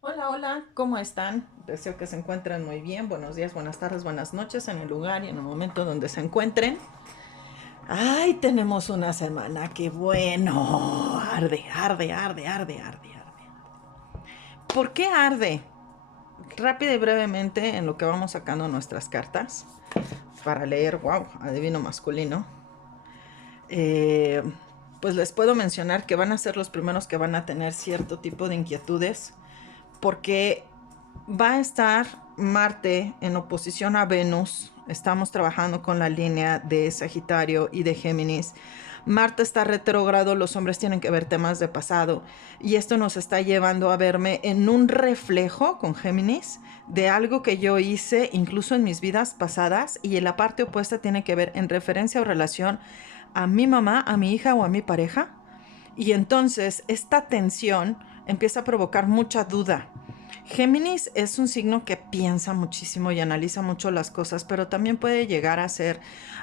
Hola, hola, ¿cómo están? Deseo que se encuentren muy bien. Buenos días, buenas tardes, buenas noches en el lugar y en el momento donde se encuentren. Ay, tenemos una semana que bueno, arde, arde, arde, arde, arde, arde. ¿Por qué arde? Rápido y brevemente en lo que vamos sacando nuestras cartas para leer, wow, adivino masculino. Eh, pues les puedo mencionar que van a ser los primeros que van a tener cierto tipo de inquietudes porque va a estar Marte en oposición a Venus. Estamos trabajando con la línea de Sagitario y de Géminis. Marte está retrógrado, los hombres tienen que ver temas de pasado y esto nos está llevando a verme en un reflejo con Géminis de algo que yo hice incluso en mis vidas pasadas, y en la parte opuesta tiene que ver en referencia o relación a mi mamá, a mi hija o a mi pareja. Y entonces esta tensión empieza a provocar mucha duda. Géminis es un signo que piensa muchísimo y analiza mucho las cosas, pero también puede llegar a ser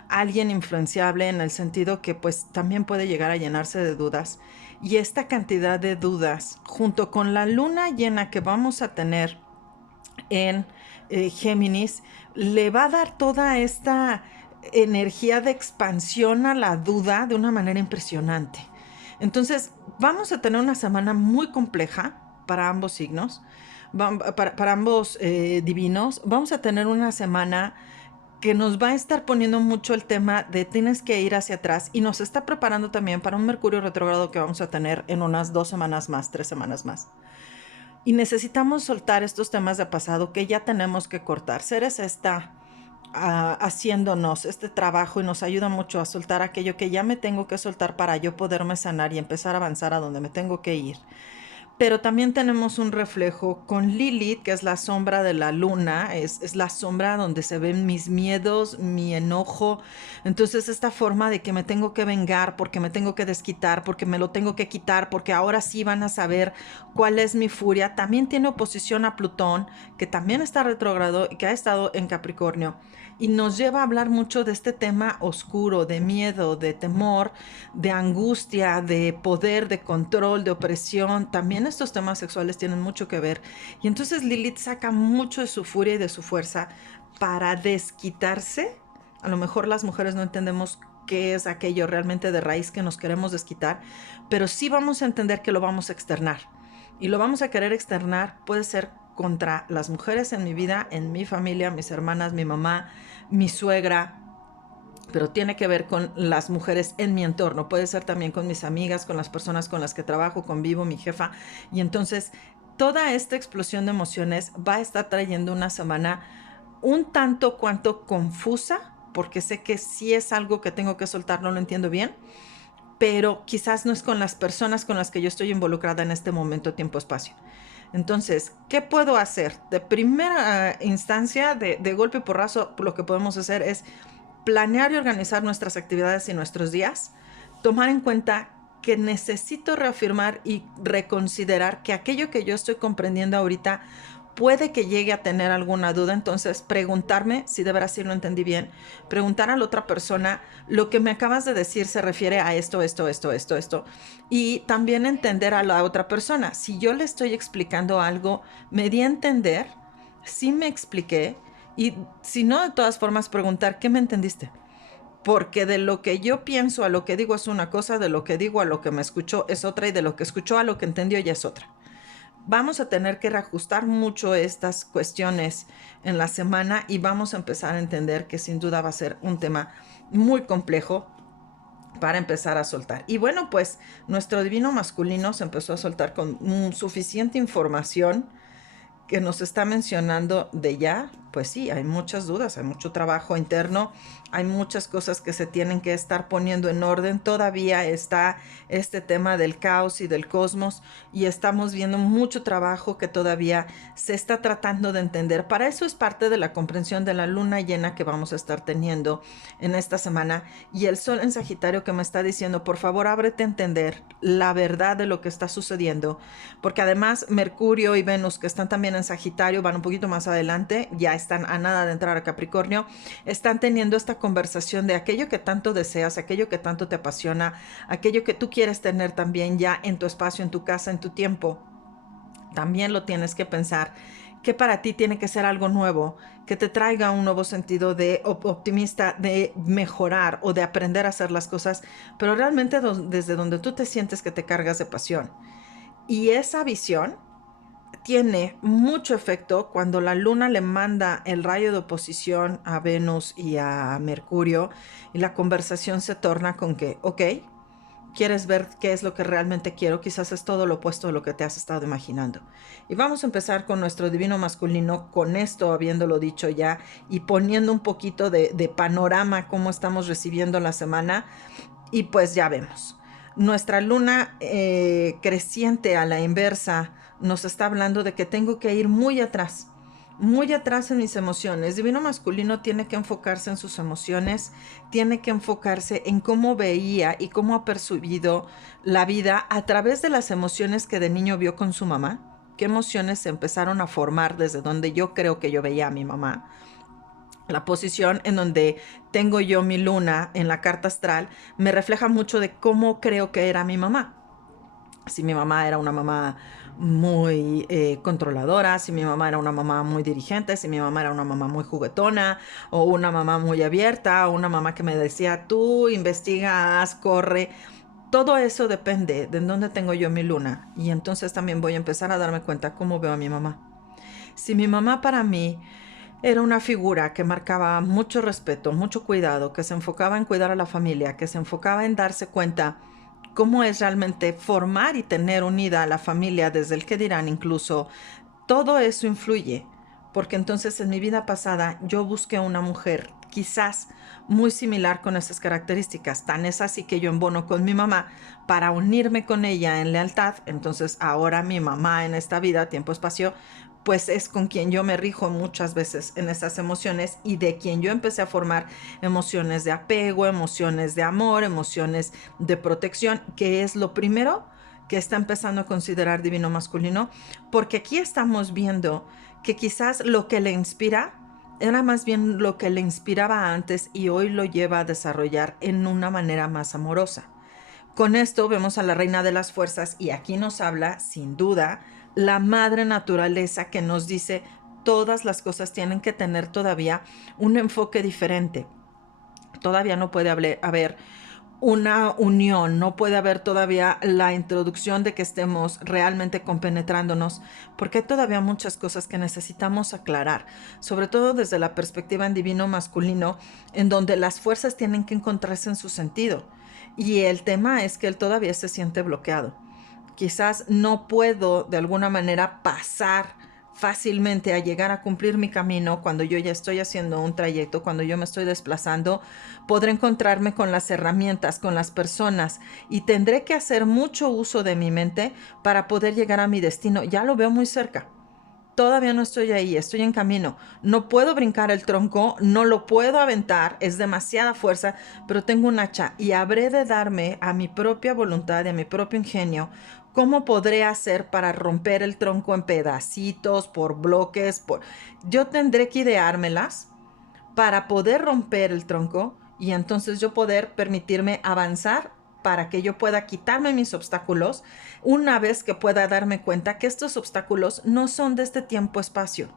alguien influenciable en el sentido que pues también puede llegar a llenarse de dudas. Y esta cantidad de dudas, junto con la luna llena que vamos a tener en Géminis, le va a dar toda esta energía de expansión a la duda de una manera impresionante. Entonces, vamos a tener una semana muy compleja para ambos signos, para ambos divinos. Vamos a tener una semana que nos va a estar poniendo mucho el tema de tienes que ir hacia atrás, y nos está preparando también para un Mercurio retrógrado que vamos a tener en unas 2 semanas más, 3 semanas más. Y necesitamos soltar estos temas de pasado que ya tenemos que cortar. Ceres está haciéndonos este trabajo y nos ayuda mucho a soltar aquello que ya me tengo que soltar para yo poderme sanar y empezar a avanzar a donde me tengo que ir. Pero también tenemos un reflejo con Lilith, que es la sombra de la luna, es la sombra donde se ven mis miedos, mi enojo. Entonces esta forma de que me tengo que vengar, porque me tengo que desquitar, porque me lo tengo que quitar, porque ahora sí van a saber cuál es mi furia, también tiene oposición a Plutón, que también está retrógrado y que ha estado en Capricornio. Y nos lleva a hablar mucho de este tema oscuro, de miedo, de temor, de angustia, de poder, de control, de opresión. También estos temas sexuales tienen mucho que ver. Y entonces Lilith saca mucho de su furia y de su fuerza para desquitarse. A lo mejor las mujeres no entendemos qué es aquello realmente de raíz que nos queremos desquitar, pero sí vamos a entender que lo vamos a externar. Y lo vamos a querer externar, puede ser contra las mujeres en mi vida, en mi familia, mis hermanas, mi mamá, mi suegra, pero tiene que ver con las mujeres en mi entorno. Puede ser también con mis amigas, con las personas con las que trabajo, convivo, mi jefa. Y entonces toda esta explosión de emociones va a estar trayendo una semana un tanto cuanto confusa, porque sé que sí es algo que tengo que soltar, no lo entiendo bien, pero quizás no es con las personas con las que yo estoy involucrada en este momento, tiempo, espacio. Entonces, ¿qué puedo hacer? De primera instancia, de golpe y porrazo, lo que podemos hacer es planear y organizar nuestras actividades y nuestros días, tomar en cuenta que necesito reafirmar y reconsiderar que aquello que yo estoy comprendiendo ahorita puede que llegue a tener alguna duda. Entonces preguntarme si de veras sí lo entendí bien, preguntar a la otra persona, lo que me acabas de decir se refiere a esto, esto, esto, esto, esto, y también entender a la otra persona. Si yo le estoy explicando algo, me di a entender, si me expliqué, y si no, de todas formas, preguntar, ¿qué me entendiste? Porque de lo que yo pienso a lo que digo es una cosa, de lo que digo a lo que me escuchó es otra, y de lo que escuchó a lo que entendió ya es otra. Vamos a tener que reajustar mucho estas cuestiones en la semana, y vamos a empezar a entender que sin duda va a ser un tema muy complejo para empezar a soltar. Y bueno, pues nuestro divino masculino se empezó a soltar con suficiente información que nos está mencionando de ya. Pues sí, hay muchas dudas, hay mucho trabajo interno, hay muchas cosas que se tienen que estar poniendo en orden. Todavía está este tema del caos y del cosmos, y estamos viendo mucho trabajo que todavía se está tratando de entender. Para eso es parte de la comprensión de la luna llena que vamos a estar teniendo en esta semana, y el sol en Sagitario que me está diciendo, por favor, ábrete a entender la verdad de lo que está sucediendo, porque además Mercurio y Venus, que están también en Sagitario, van un poquito más adelante, ya están a nada de entrar a Capricornio, están teniendo esta conversación de aquello que tanto deseas, aquello que tanto te apasiona, aquello que tú quieres tener también ya en tu espacio, en tu casa, en tu tiempo. también lo tienes que pensar, que para ti tiene que ser algo nuevo, que te traiga un nuevo sentido de optimista, de mejorar o de aprender a hacer las cosas, pero realmente desde donde tú te sientes que te cargas de pasión. Y esa visión tiene mucho efecto cuando la luna le manda el rayo de oposición a Venus y a Mercurio y la conversación se torna con que, ok, quieres ver qué es lo que realmente quiero, quizás es todo lo opuesto de lo que te has estado imaginando. Y vamos a empezar con nuestro divino masculino, con esto habiéndolo dicho ya y poniendo un poquito de panorama cómo estamos recibiendo la semana. Y pues ya vemos. Nuestra luna creciente a la inversa nos está hablando de que tengo que ir muy atrás en mis emociones. Divino masculino tiene que enfocarse en sus emociones, tiene que enfocarse en cómo veía y cómo ha percibido la vida a través de las emociones que de niño vio con su mamá. ¿Qué emociones se empezaron a formar desde donde yo creo que yo veía a mi mamá? La posición en donde tengo yo mi luna en la carta astral me refleja mucho de cómo creo que era mi mamá. Si mi mamá era una mamá muy controladora, si mi mamá era una mamá muy dirigente, si mi mamá era una mamá muy juguetona, o una mamá muy abierta, o una mamá que me decía, tú investiga, haz, corre. Todo eso depende de dónde tengo yo mi luna. Y entonces también voy a empezar a darme cuenta cómo veo a mi mamá. Si mi mamá para mí era una figura que marcaba mucho respeto, mucho cuidado, que se enfocaba en cuidar a la familia, que se enfocaba en darse cuenta cómo es realmente formar y tener unida a la familia desde el que dirán incluso, todo eso influye, porque entonces en mi vida pasada yo busqué una mujer quizás muy similar con esas características, tan es así que yo embono con mi mamá para unirme con ella en lealtad. Entonces ahora mi mamá en esta vida, tiempo, espacio, pues es con quien yo me rijo muchas veces en esas emociones y de quien yo empecé a formar emociones de apego, emociones de amor, emociones de protección, que es lo primero que está empezando a considerar divino masculino, porque aquí estamos viendo que quizás lo que le inspira era más bien lo que le inspiraba antes y hoy lo lleva a desarrollar en una manera más amorosa. Con esto vemos a la reina de las fuerzas y aquí nos habla, sin duda, la madre naturaleza que nos dice todas las cosas tienen que tener todavía un enfoque diferente. Todavía no puede haber una unión, no puede haber todavía la introducción de que estemos realmente compenetrándonos, porque hay todavía muchas cosas que necesitamos aclarar, sobre todo desde la perspectiva en divino masculino, en donde las fuerzas tienen que encontrarse en su sentido. Y el tema es que él todavía se siente bloqueado. Quizás no puedo de alguna manera pasar fácilmente a llegar a cumplir mi camino cuando yo ya estoy haciendo un trayecto, cuando yo me estoy desplazando, podré encontrarme con las herramientas, con las personas y tendré que hacer mucho uso de mi mente para poder llegar a mi destino. Ya lo veo muy cerca. Todavía no estoy ahí, estoy en camino. No puedo brincar el tronco, no lo puedo aventar, es demasiada fuerza, pero tengo un hacha y habré de darme a mi propia voluntad y a mi propio ingenio cómo podré hacer para romper el tronco en pedacitos, por bloques, Yo tendré que ideármelas para poder romper el tronco y entonces yo poder permitirme avanzar para que yo pueda quitarme mis obstáculos una vez que pueda darme cuenta que estos obstáculos no son de este tiempo-espacio.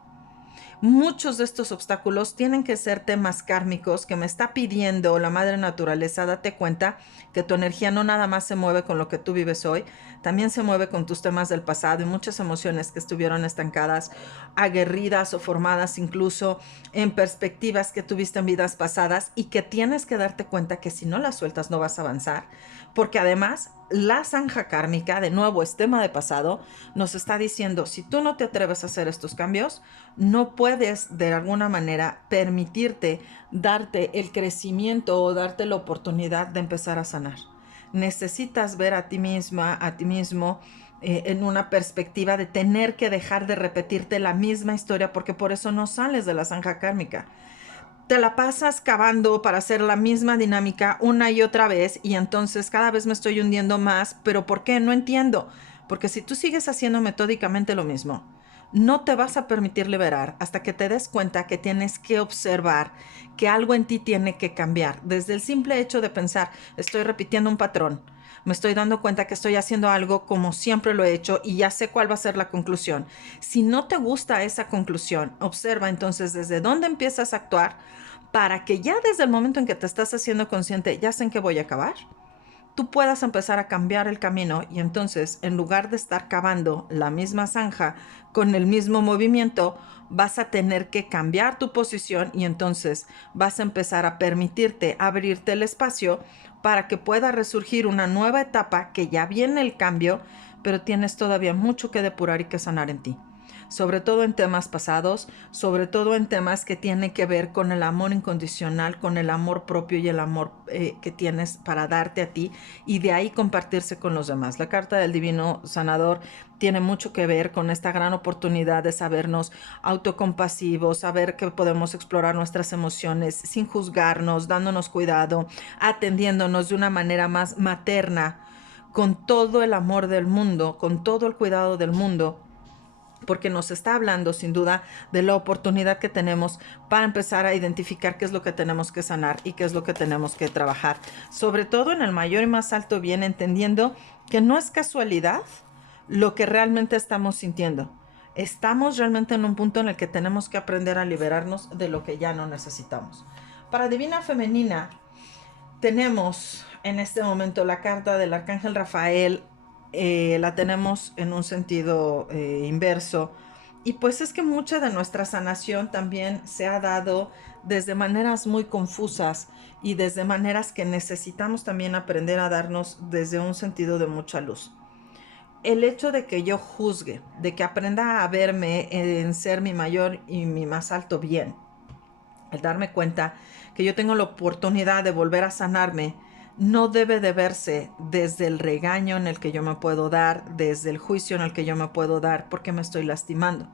Muchos de estos obstáculos tienen que ser temas kármicos que me está pidiendo la madre naturaleza. Date cuenta que tu energía no nada más se mueve con lo que tú vives hoy, también se mueve con tus temas del pasado y muchas emociones que estuvieron estancadas, aguerridas o formadas incluso en perspectivas que tuviste en vidas pasadas y que tienes que darte cuenta que si no las sueltas no vas a avanzar, porque además la zanja kármica, de nuevo es tema de pasado, nos está diciendo, si tú no te atreves a hacer estos cambios, no puedes de alguna manera permitirte darte el crecimiento o darte la oportunidad de empezar a sanar. Necesitas ver a ti misma, a ti mismo, en una perspectiva de tener que dejar de repetirte la misma historia porque por eso no sales de la zanja kármica. Te la pasas cavando para hacer la misma dinámica una y otra vez y entonces cada vez me estoy hundiendo más, pero ¿por qué? No entiendo. Porque si tú sigues haciendo metódicamente lo mismo, no te vas a permitir liberar hasta que te des cuenta que tienes que observar que algo en ti tiene que cambiar. Desde el simple hecho de pensar, estoy repitiendo un patrón. Me estoy dando cuenta que estoy haciendo algo como siempre lo he hecho y ya sé cuál va a ser la conclusión. Si no te gusta esa conclusión, observa entonces desde dónde empiezas a actuar para que ya desde el momento en que te estás haciendo consciente, ya sé en qué voy a acabar, tú puedas empezar a cambiar el camino y entonces en lugar de estar cavando la misma zanja con el mismo movimiento, vas a tener que cambiar tu posición y entonces vas a empezar a permitirte abrirte el espacio para que pueda resurgir una nueva etapa que ya viene el cambio, pero tienes todavía mucho que depurar y que sanar en ti. Sobre todo en temas pasados, sobre todo en temas que tienen que ver con el amor incondicional, con el amor propio y el amor que tienes para darte a ti y de ahí compartirse con los demás. La carta del Divino Sanador tiene mucho que ver con esta gran oportunidad de sabernos autocompasivos, saber que podemos explorar nuestras emociones sin juzgarnos, dándonos cuidado, atendiéndonos de una manera más materna, con todo el amor del mundo, con todo el cuidado del mundo, porque nos está hablando sin duda de la oportunidad que tenemos para empezar a identificar qué es lo que tenemos que sanar y qué es lo que tenemos que trabajar, sobre todo en el mayor y más alto bien, entendiendo que no es casualidad lo que realmente estamos sintiendo. Estamos realmente en un punto en el que tenemos que aprender a liberarnos de lo que ya no necesitamos. Para Divina Femenina tenemos en este momento la carta del Arcángel Rafael. La tenemos en un sentido inverso. Y pues es que mucha de nuestra sanación también se ha dado desde maneras muy confusas y desde maneras que necesitamos también aprender a darnos desde un sentido de mucha luz. El hecho de que yo juzgue, de que aprenda a verme en ser mi mayor y mi más alto bien, el darme cuenta que yo tengo la oportunidad de volver a sanarme, no debe de verse desde el regaño en el que yo me puedo dar, desde el juicio en el que yo me puedo dar, porque me estoy lastimando.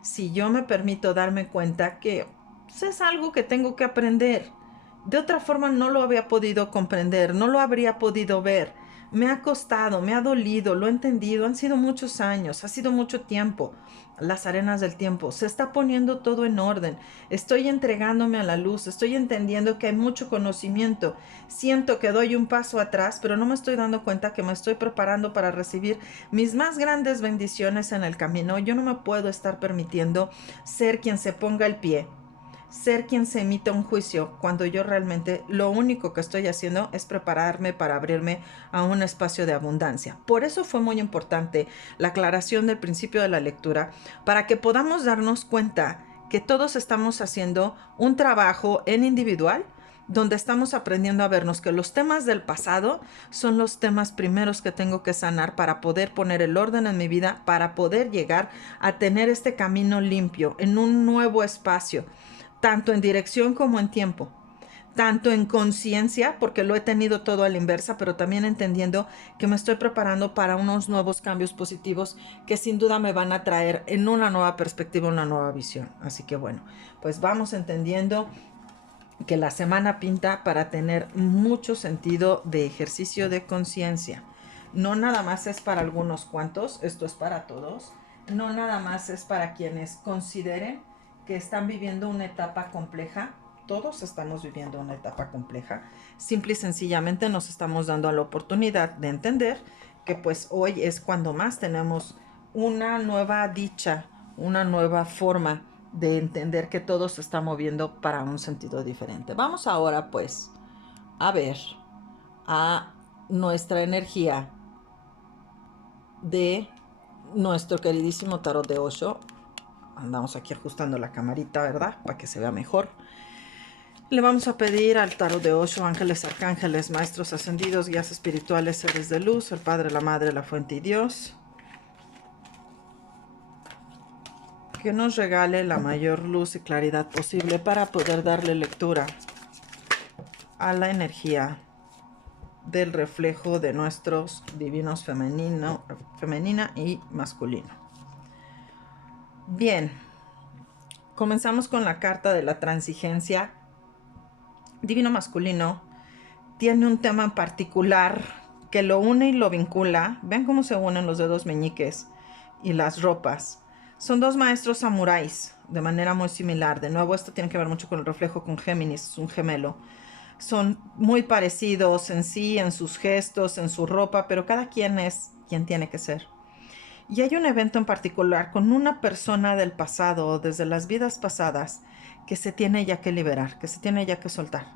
Si yo me permito darme cuenta que pues, es algo que tengo que aprender, de otra forma no lo había podido comprender, no lo habría podido ver. Me ha costado, me ha dolido, lo he entendido, han sido muchos años, ha sido mucho tiempo. Las arenas del tiempo, se está poniendo todo en orden, estoy entregándome a la luz, estoy entendiendo que hay mucho conocimiento, siento que doy un paso atrás, pero no me estoy dando cuenta que me estoy preparando para recibir mis más grandes bendiciones en el camino. Yo no me puedo estar permitiendo ser quien se ponga el pie, ser quien se emita un juicio cuando yo realmente lo único que estoy haciendo es prepararme para abrirme a un espacio de abundancia. Por eso fue muy importante la aclaración del principio de la lectura, para que podamos darnos cuenta que todos estamos haciendo un trabajo en individual donde estamos aprendiendo a vernos que los temas del pasado son los temas primeros que tengo que sanar para poder poner el orden en mi vida, para poder llegar a tener este camino limpio en un nuevo espacio, tanto en dirección como en tiempo, tanto en conciencia, porque lo he tenido todo a la inversa, pero también entendiendo que me estoy preparando para unos nuevos cambios positivos que sin duda me van a traer en una nueva perspectiva, una nueva visión. Así que bueno, pues vamos entendiendo que la semana pinta para tener mucho sentido de ejercicio de conciencia. No nada más es para algunos cuantos, esto es para todos. No nada más es para quienes consideren que están viviendo una etapa compleja. Todos estamos viviendo una etapa compleja. Simple y sencillamente nos estamos dando la oportunidad de entender que pues hoy es cuando más tenemos una nueva dicha, una nueva forma de entender que todo se está moviendo para un sentido diferente. Vamos ahora pues a ver a nuestra energía de nuestro queridísimo tarot de Osho. Andamos aquí ajustando la camarita, ¿verdad? Para que se vea mejor. Le vamos a pedir al tarot de Osho, ángeles, arcángeles, maestros ascendidos, guías espirituales, seres de luz, el Padre, la Madre, la Fuente y Dios, que nos regale la mayor luz y claridad posible para poder darle lectura a la energía del reflejo de nuestros divinos femenina y masculino. Bien, comenzamos con la carta de la transigencia. Divino masculino tiene un tema en particular que lo une y lo vincula. Vean cómo se unen los dedos meñiques y las ropas. Son dos maestros samuráis de manera muy similar. De nuevo, esto tiene que ver mucho con el reflejo con Géminis, es un gemelo. son muy parecidos en sí, en sus gestos, en su ropa, pero cada quien es quien tiene que ser. Y hay un evento en particular con una persona del pasado o desde las vidas pasadas que se tiene ya que liberar, que se tiene ya que soltar.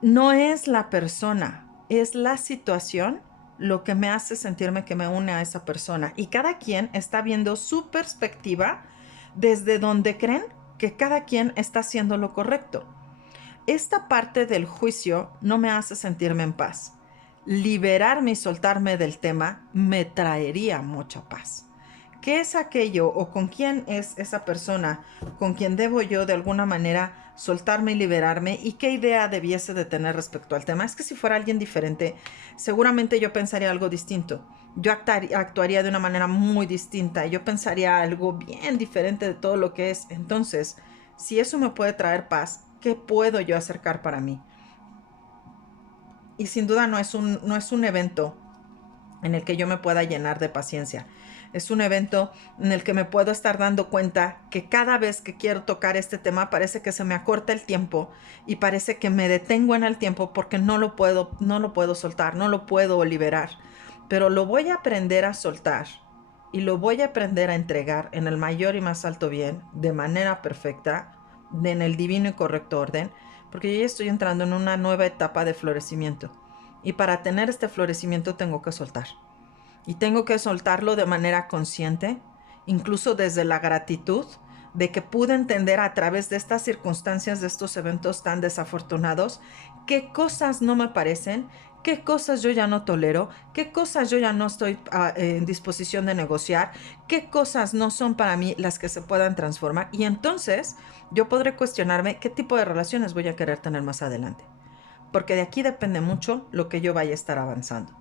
No es la persona, es la situación lo que me hace sentirme que me une a esa persona. Y cada quien está viendo su perspectiva desde donde creen que cada quien está haciendo lo correcto. Esta parte del juicio no me hace sentirme en paz. Liberarme y soltarme del tema me traería mucha paz. ¿Qué es aquello o con quién es esa persona con quien debo yo de alguna manera soltarme y liberarme? ¿Y qué idea debiese de tener respecto al tema? Es que si fuera alguien diferente, seguramente yo pensaría algo distinto. Yo actuaría de una manera muy distinta. Yo pensaría algo bien diferente de todo lo que es. Entonces, si eso me puede traer paz, ¿qué puedo yo acercar para mí? Y sin duda no es un evento en el que yo me pueda llenar de paciencia. Es un evento en el que me puedo estar dando cuenta que cada vez que quiero tocar este tema parece que se me acorta el tiempo y parece que me detengo en el tiempo porque no lo puedo soltar, no lo puedo liberar. Pero lo voy a aprender a soltar y lo voy a aprender a entregar en el mayor y más alto bien, de manera perfecta, en el divino y correcto orden, porque yo ya estoy entrando en una nueva etapa de florecimiento. Y para tener este florecimiento tengo que soltar. Y tengo que soltarlo de manera consciente, incluso desde la gratitud de que pude entender a través de estas circunstancias, de estos eventos tan desafortunados, qué cosas no me parecen, qué cosas yo ya no tolero, qué cosas yo ya no estoy en disposición de negociar, qué cosas no son para mí las que se puedan transformar. Y entonces yo podré cuestionarme qué tipo de relaciones voy a querer tener más adelante, porque de aquí depende mucho lo que yo vaya a estar avanzando.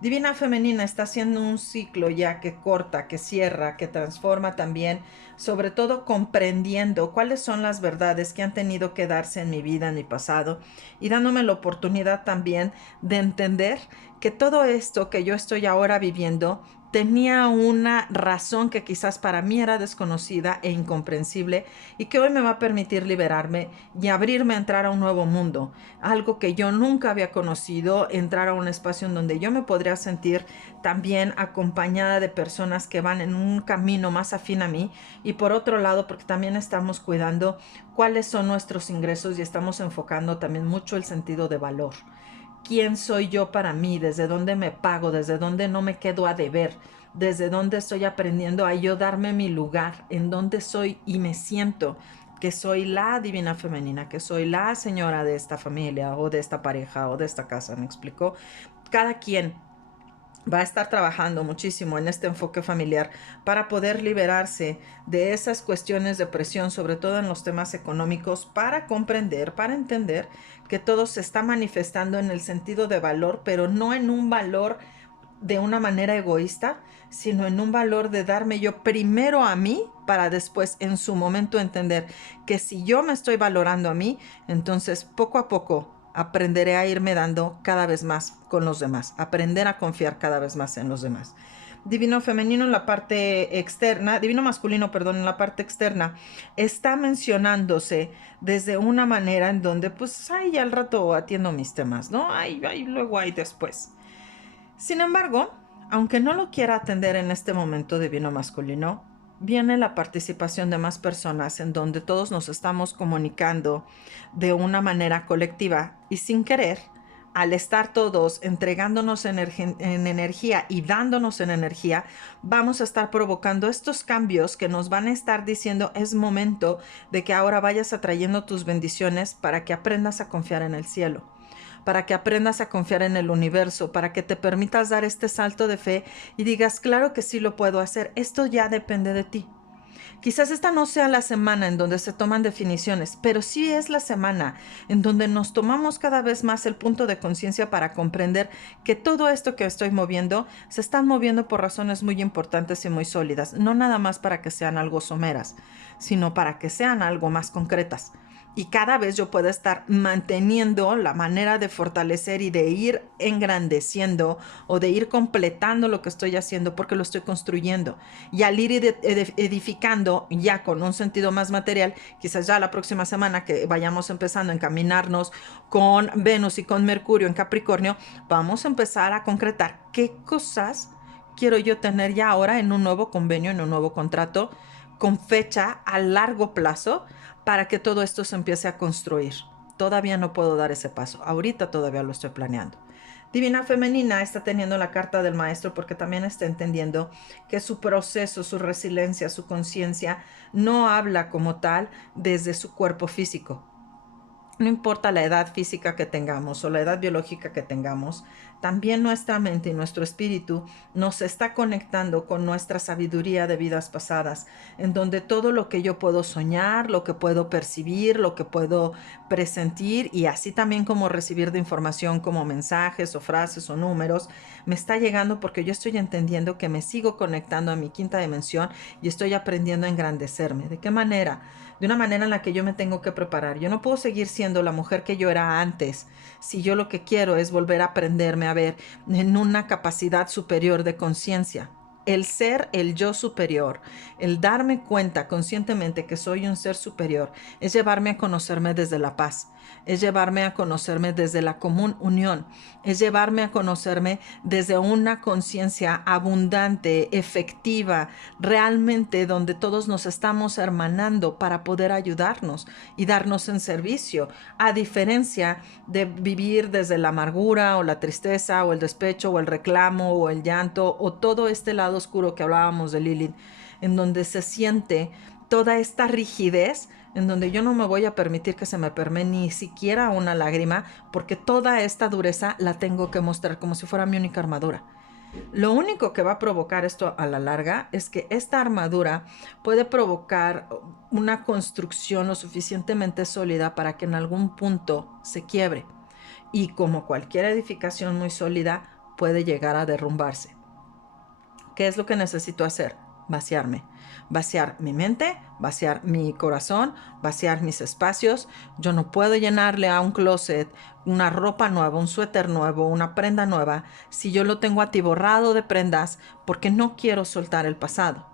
Divina Femenina está haciendo un ciclo ya que corta, que cierra, que transforma también, sobre todo comprendiendo cuáles son las verdades que han tenido que darse en mi vida, en mi pasado, y dándome la oportunidad también de entender que todo esto que yo estoy ahora viviendo tenía una razón que quizás para mí era desconocida e incomprensible y que hoy me va a permitir liberarme y abrirme a entrar a un nuevo mundo, algo que yo nunca había conocido, entrar a un espacio en donde yo me podría sentir también acompañada de personas que van en un camino más afín a mí, y por otro lado porque también estamos cuidando cuáles son nuestros ingresos y estamos enfocando también mucho el sentido de valor. ¿Quién soy yo para mí? ¿Desde dónde me pago? ¿Desde dónde no me quedo a deber? ¿Desde dónde estoy aprendiendo a yo darme mi lugar? ¿En dónde soy y me siento que soy la divina femenina, que soy la señora de esta familia o de esta pareja o de esta casa? ¿Me explico? Cada quien va a estar trabajando muchísimo en este enfoque familiar para poder liberarse de esas cuestiones de presión, sobre todo en los temas económicos, para comprender, para entender que todo se está manifestando en el sentido de valor, pero no en un valor de una manera egoísta, sino en un valor de darme yo primero a mí para después en su momento entender que si yo me estoy valorando a mí, entonces poco a poco aprenderé a irme dando cada vez más con los demás, aprender a confiar cada vez más en los demás. Divino femenino en la parte externa, divino masculino, perdón, en la parte externa, está mencionándose desde una manera en donde, pues, ay, al rato atiendo mis temas, ¿no? Ay, luego hay después. Sin embargo, aunque no lo quiera atender en este momento divino masculino, viene la participación de más personas en donde todos nos estamos comunicando de una manera colectiva y sin querer, al estar todos entregándonos en energía y dándonos en energía, vamos a estar provocando estos cambios que nos van a estar diciendo es momento de que ahora vayas atrayendo tus bendiciones para que aprendas a confiar en el cielo, para que aprendas a confiar en el universo, para que te permitas dar este salto de fe y digas, claro que sí lo puedo hacer, esto ya depende de ti. Quizás esta no sea la semana en donde se toman definiciones, pero sí es la semana en donde nos tomamos cada vez más el punto de conciencia para comprender que todo esto que estoy moviendo se están moviendo por razones muy importantes y muy sólidas, no nada más para que sean algo someras, sino para que sean algo más concretas. y cada vez yo pueda estar manteniendo la manera de fortalecer y de ir engrandeciendo o de ir completando lo que estoy haciendo porque lo estoy construyendo. Y al ir edificando ya con un sentido más material, quizás ya la próxima semana que vayamos empezando a encaminarnos con Venus y con Mercurio en Capricornio, vamos a empezar a concretar qué cosas quiero yo tener ya ahora en un nuevo convenio, en un nuevo contrato con fecha a largo plazo para que todo esto se empiece a construir. Todavía no puedo dar ese paso. Ahorita todavía lo estoy planeando. Divina Femenina está teniendo la carta del maestro porque también está entendiendo que su proceso, su resiliencia, su conciencia no habla como tal desde su cuerpo físico. No importa la edad física que tengamos o la edad biológica que tengamos, también nuestra mente y nuestro espíritu nos está conectando con nuestra sabiduría de vidas pasadas, en donde todo lo que yo puedo soñar, lo que puedo percibir, lo que puedo presentir y así también como recibir de información como mensajes o frases o números, me está llegando porque yo estoy entendiendo que me sigo conectando a mi quinta dimensión y estoy aprendiendo a engrandecerme. ¿De qué manera? De una manera en la que yo me tengo que preparar. Yo no puedo seguir siendo la mujer que yo era antes si yo lo que quiero es volver a aprenderme a ver en una capacidad superior de conciencia. El ser el yo superior, el darme cuenta conscientemente que soy un ser superior, es llevarme a conocerme desde la paz, es llevarme a conocerme desde la común unión, es llevarme a conocerme desde una conciencia abundante, efectiva, realmente donde todos nos estamos hermanando para poder ayudarnos y darnos en servicio, a diferencia de vivir desde la amargura o la tristeza o el despecho o el reclamo o el llanto o todo este lado oscuro que hablábamos de Lilith, en donde se siente toda esta rigidez, en donde yo no me voy a permitir que se me permee ni siquiera una lágrima, porque toda esta dureza la tengo que mostrar como si fuera mi única armadura. Lo único que va a provocar esto a la larga es que esta armadura puede provocar una construcción lo suficientemente sólida para que en algún punto se quiebre. Y como cualquier edificación muy sólida, puede llegar a derrumbarse. ¿Qué es lo que necesito hacer? Vaciarme. Vaciar mi mente, vaciar mi corazón, vaciar mis espacios. Yo no puedo llenarle a un closet una ropa nueva, un suéter nuevo, una prenda nueva, si yo lo tengo atiborrado de prendas porque no quiero soltar el pasado.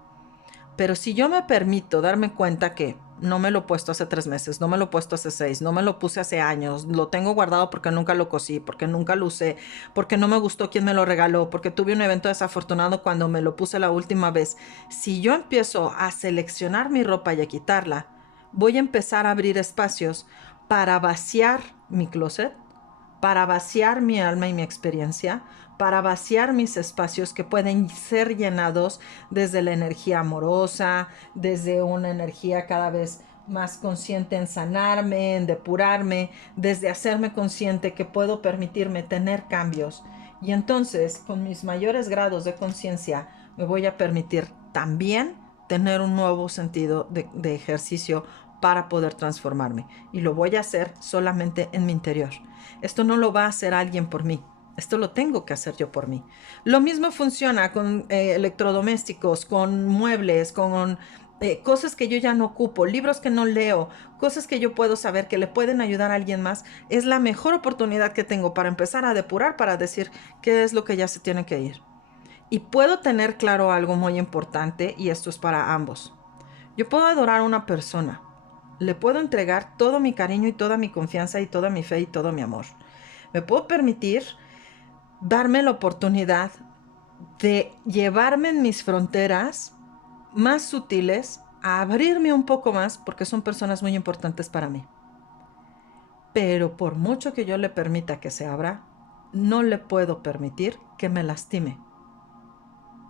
Pero si yo me permito darme cuenta que no me lo he puesto hace 3 meses, no me lo he puesto hace 6, no me lo puse hace años, lo tengo guardado porque nunca lo cosí, porque nunca lo usé, porque no me gustó quien me lo regaló, porque tuve un evento desafortunado cuando me lo puse la última vez. Si yo empiezo a seleccionar mi ropa y a quitarla, voy a empezar a abrir espacios para vaciar mi closet, para vaciar mi alma y mi experiencia, para vaciar mis espacios que pueden ser llenados desde la energía amorosa, desde una energía cada vez más consciente en sanarme, en depurarme, desde hacerme consciente que puedo permitirme tener cambios. Y entonces, con mis mayores grados de conciencia, me voy a permitir también tener un nuevo sentido de ejercicio para poder transformarme. Y lo voy a hacer solamente en mi interior. Esto no lo va a hacer alguien por mí. Esto lo tengo que hacer yo por mí. Lo mismo funciona con electrodomésticos, con muebles, con cosas que yo ya no ocupo, libros que no leo, cosas que yo puedo saber que le pueden ayudar a alguien más. Es la mejor oportunidad que tengo para empezar a depurar, para decir qué es lo que ya se tiene que ir. Y puedo tener claro algo muy importante, y esto es para ambos. Yo puedo adorar a una persona, le puedo entregar todo mi cariño y toda mi confianza y toda mi fe y todo mi amor. Me puedo permitir darme la oportunidad de llevarme en mis fronteras más sutiles, a abrirme un poco más, porque son personas muy importantes para mí. Pero por mucho que yo le permita que se abra, no le puedo permitir que me lastime.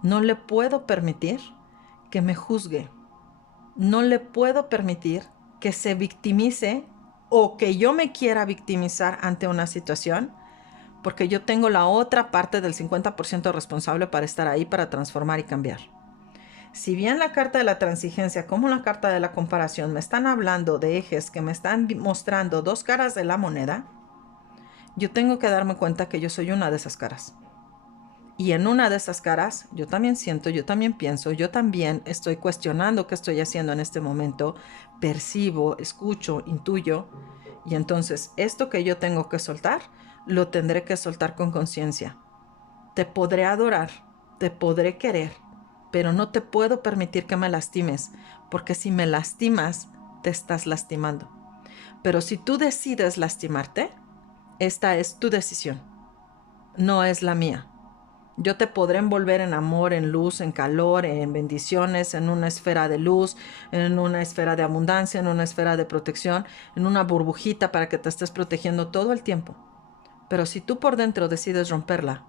No le puedo permitir que me juzgue. No le puedo permitir que se victimice o que yo me quiera victimizar ante una situación, porque yo tengo la otra parte del 50% responsable para estar ahí, para transformar y cambiar. Si bien la carta de la transigencia como la carta de la comparación me están hablando de ejes que me están mostrando dos caras de la moneda, yo tengo que darme cuenta que yo soy una de esas caras. Y en una de esas caras, yo también siento, yo también pienso, yo también estoy cuestionando qué estoy haciendo en este momento, percibo, escucho, intuyo. Y entonces esto que yo tengo que soltar, lo tendré que soltar con conciencia. Te podré adorar, te podré querer, pero no te puedo permitir que me lastimes, porque si me lastimas, te estás lastimando. Pero si tú decides lastimarte, esta es tu decisión, no es la mía. Yo te podré envolver en amor, en luz, en calor, en bendiciones, en una esfera de luz, en una esfera de abundancia, en una esfera de protección, en una burbujita para que te estés protegiendo todo el tiempo. Pero si tú por dentro decides romperla,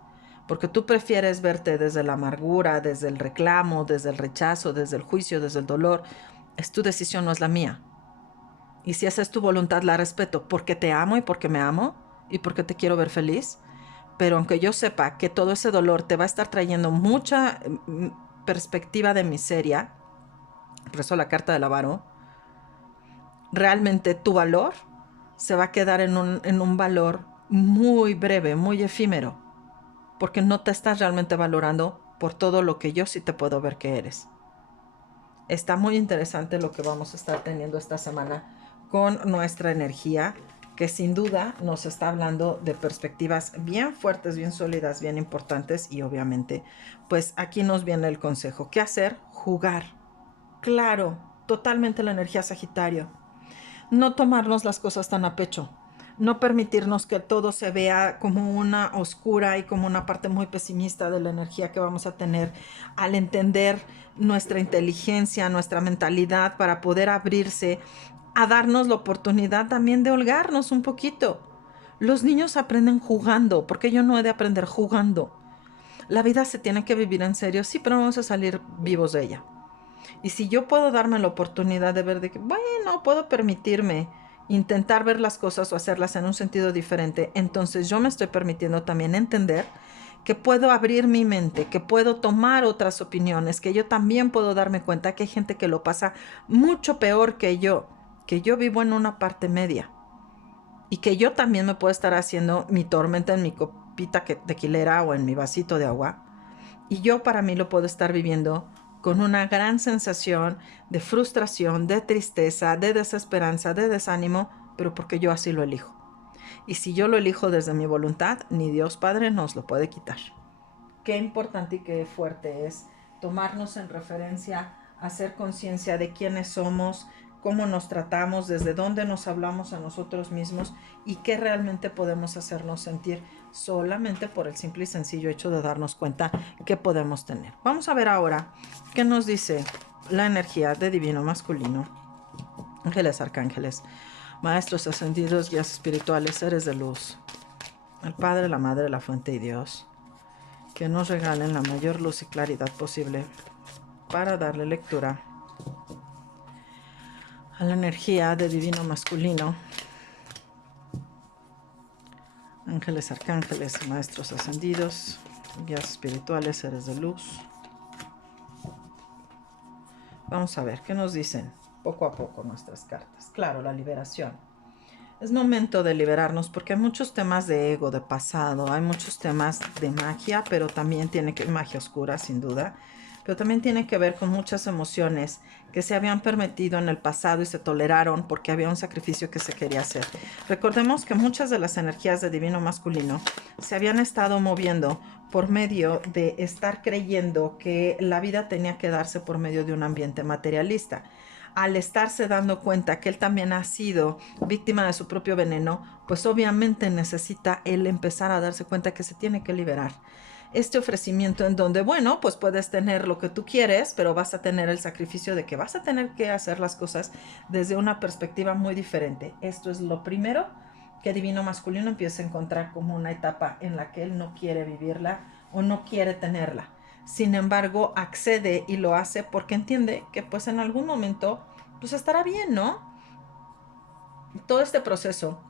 porque tú prefieres verte desde la amargura, desde el reclamo, desde el rechazo, desde el juicio, desde el dolor, es tu decisión, no es la mía. Y si esa es tu voluntad, la respeto, porque te amo y porque me amo y porque te quiero ver feliz. Pero aunque yo sepa que todo ese dolor te va a estar trayendo mucha perspectiva de miseria, por eso la carta del avaro, realmente tu valor se va a quedar en un valor muy breve, muy efímero, porque no te estás realmente valorando por todo lo que yo sí te puedo ver que eres. Está muy interesante lo que vamos a estar teniendo esta semana con nuestra energía, que sin duda nos está hablando de perspectivas bien fuertes, bien sólidas, bien importantes, y obviamente pues aquí nos viene el consejo. ¿Qué hacer? Jugar. Claro, totalmente la energía Sagitario. No tomarnos las cosas tan a pecho. No permitirnos que todo se vea como una oscura y como una parte muy pesimista de la energía que vamos a tener al entender nuestra inteligencia, nuestra mentalidad para poder abrirse a darnos la oportunidad también de holgarnos un poquito. Los niños aprenden jugando, porque yo no he de aprender jugando. La vida se tiene que vivir en serio, sí, pero no vamos a salir vivos de ella. Y si yo puedo darme la oportunidad de ver de que, bueno, puedo permitirme intentar ver las cosas o hacerlas en un sentido diferente, entonces yo me estoy permitiendo también entender que puedo abrir mi mente, que puedo tomar otras opiniones, que yo también puedo darme cuenta que hay gente que lo pasa mucho peor que yo vivo en una parte media y que yo también me puedo estar haciendo mi tormenta en mi copita tequilera o en mi vasito de agua. Y yo para mí lo puedo estar viviendo con una gran sensación de frustración, de tristeza, de desesperanza, de desánimo, pero porque yo así lo elijo. Y si yo lo elijo desde mi voluntad, ni Dios Padre nos lo puede quitar. Qué importante y qué fuerte es tomarnos en referencia, hacer conciencia de quiénes somos, cómo nos tratamos, desde dónde nos hablamos a nosotros mismos y qué realmente podemos hacernos sentir solamente por el simple y sencillo hecho de darnos cuenta que podemos tener. Vamos a ver ahora qué nos dice la energía de divino masculino. Ángeles, arcángeles, maestros ascendidos, guías espirituales, seres de luz, el Padre, la Madre, la Fuente y Dios, que nos regalen la mayor luz y claridad posible para darle lectura a la energía de divino masculino. Ángeles, arcángeles, maestros ascendidos, guías espirituales, seres de luz. Vamos a ver qué nos dicen poco a poco nuestras cartas. Claro, la liberación. Es momento de liberarnos porque hay muchos temas de ego, de pasado, hay muchos temas de magia, pero también tiene que magia oscura, sin duda, pero también tiene que ver con muchas emociones que se habían permitido en el pasado y se toleraron porque había un sacrificio que se quería hacer. Recordemos que muchas de las energías de divino masculino se habían estado moviendo por medio de estar creyendo que la vida tenía que darse por medio de un ambiente materialista. Al estarse dando cuenta que él también ha sido víctima de su propio veneno, pues obviamente necesita él empezar a darse cuenta que se tiene que liberar. Este ofrecimiento en donde, bueno, pues puedes tener lo que tú quieres, pero vas a tener el sacrificio de que vas a tener que hacer las cosas desde una perspectiva muy diferente. Esto es lo primero que divino masculino empieza a encontrar como una etapa en la que él no quiere vivirla o no quiere tenerla. Sin embargo, accede y lo hace porque entiende que pues en algún momento pues estará bien, ¿no? Todo este proceso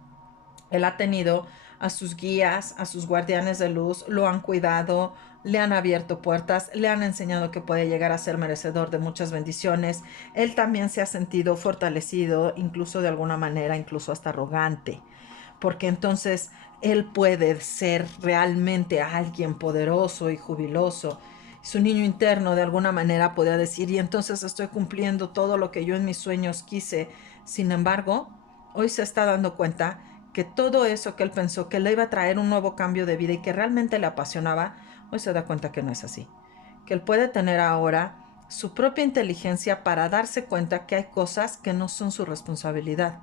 él ha tenido a sus guías, a sus guardianes de luz, lo han cuidado, le han abierto puertas, le han enseñado que puede llegar a ser merecedor de muchas bendiciones. Él también se ha sentido fortalecido, incluso de alguna manera, incluso hasta arrogante. porque entonces él puede ser realmente alguien poderoso y jubiloso. Su niño interno de alguna manera podía decir, y entonces estoy cumpliendo todo lo que yo en mis sueños quise. Sin embargo, hoy se está dando cuenta que todo eso que él pensó que le iba a traer un nuevo cambio de vida y que realmente le apasionaba, hoy se da cuenta que no es así. Que él puede tener ahora su propia inteligencia para darse cuenta que hay cosas que no son su responsabilidad,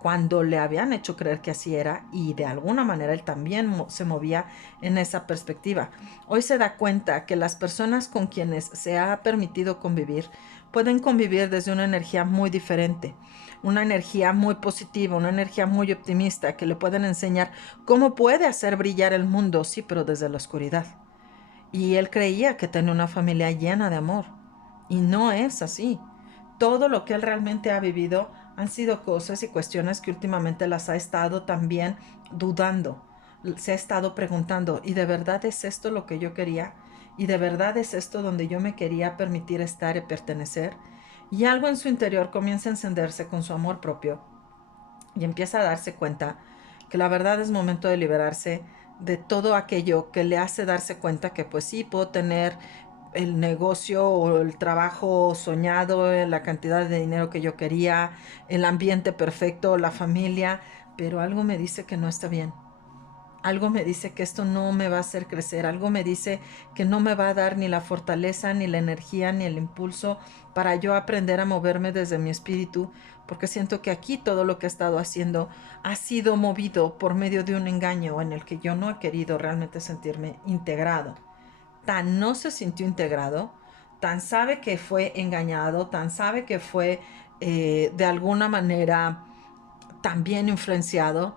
cuando le habían hecho creer que así era, y de alguna manera él también se movía en esa perspectiva. Hoy se da cuenta que las personas con quienes se ha permitido convivir pueden convivir desde una energía muy diferente, una energía muy positiva, una energía muy optimista, que le pueden enseñar cómo puede hacer brillar el mundo, sí, pero desde la oscuridad. Y él creía que tenía una familia llena de amor. Y no es así. Todo lo que él realmente ha vivido han sido cosas y cuestiones que últimamente las ha estado también dudando. Se ha estado preguntando, ¿y de verdad es esto lo que yo quería? ¿Y de verdad es esto donde yo me quería permitir estar y pertenecer? Y algo en su interior comienza a encenderse con su amor propio y empieza a darse cuenta que la verdad es momento de liberarse de todo aquello que le hace darse cuenta que pues sí, puedo tener el negocio o el trabajo soñado, la cantidad de dinero que yo quería, el ambiente perfecto, la familia, pero algo me dice que no está bien. Algo me dice que esto no me va a hacer crecer, algo me dice que no me va a dar ni la fortaleza, ni la energía, ni el impulso para yo aprender a moverme desde mi espíritu, porque siento que aquí todo lo que he estado haciendo ha sido movido por medio de un engaño en el que yo no he querido realmente sentirme integrado. Tan no se sintió integrado, tan sabe que fue engañado, tan sabe que fue de alguna manera también influenciado.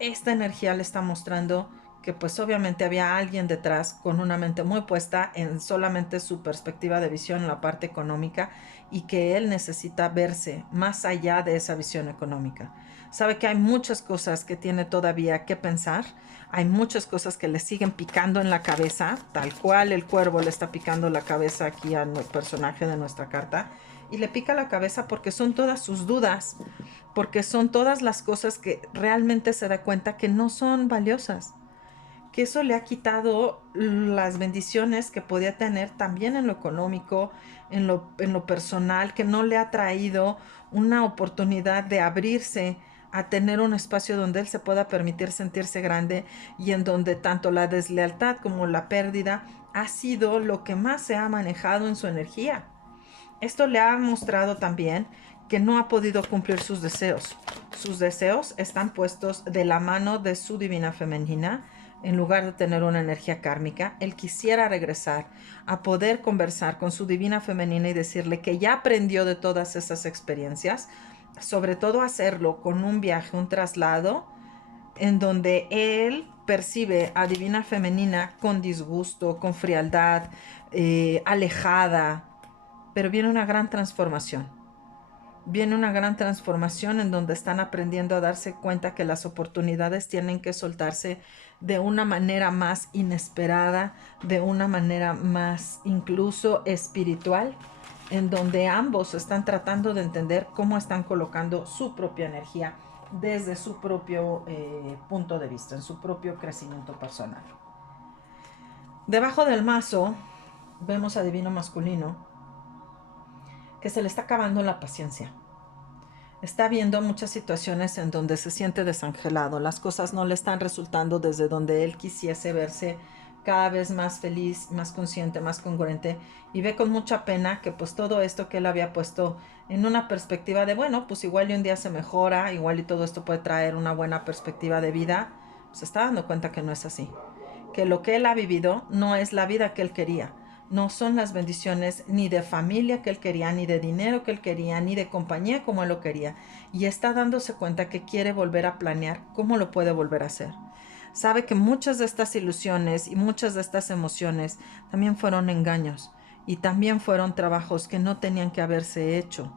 Esta energía le está mostrando que pues obviamente había alguien detrás con una mente muy puesta en solamente su perspectiva de visión en la parte económica, y que él necesita verse más allá de esa visión económica. Sabe que hay muchas cosas que tiene todavía que pensar, hay muchas cosas que le siguen picando en la cabeza, tal cual el cuervo le está picando la cabeza aquí al personaje de nuestra carta, y le pica la cabeza porque son todas sus dudas, porque son todas las cosas que realmente se da cuenta que no son valiosas, que eso le ha quitado las bendiciones que podía tener también en lo económico, en lo personal, que no le ha traído una oportunidad de abrirse a tener un espacio donde él se pueda permitir sentirse grande, y en donde tanto la deslealtad como la pérdida ha sido lo que más se ha manejado en su energía. Esto le ha mostrado también que no ha podido cumplir sus deseos. Sus deseos están puestos de la mano de su divina femenina. En lugar de tener una energía kármica, él quisiera regresar a poder conversar con su divina femenina y decirle que ya aprendió de todas esas experiencias, sobre todo hacerlo con un viaje, un traslado, en donde él percibe a divina femenina con disgusto, con frialdad, alejada, pero viene una gran transformación. Viene una gran transformación en donde están aprendiendo a darse cuenta que las oportunidades tienen que soltarse de una manera más inesperada, de una manera más incluso espiritual, en donde ambos están tratando de entender cómo están colocando su propia energía desde su propio punto de vista, en su propio crecimiento personal. Debajo del mazo vemos a Divino Masculino, que se le está acabando la paciencia. Está viendo muchas situaciones en donde se siente desangelado. Las cosas no le están resultando desde donde él quisiese verse cada vez más feliz, más consciente, más congruente, y ve con mucha pena que pues todo esto que él había puesto en una perspectiva de, bueno, pues igual y un día se mejora, igual y todo esto puede traer una buena perspectiva de vida, se está dando cuenta que no es así, que lo que él ha vivido no es la vida que él quería, no son las bendiciones ni de familia que él quería, ni de dinero que él quería, ni de compañía como él lo quería, y está dándose cuenta que quiere volver a planear cómo lo puede volver a hacer. Sabe que muchas de estas ilusiones y muchas de estas emociones también fueron engaños, y también fueron trabajos que no tenían que haberse hecho.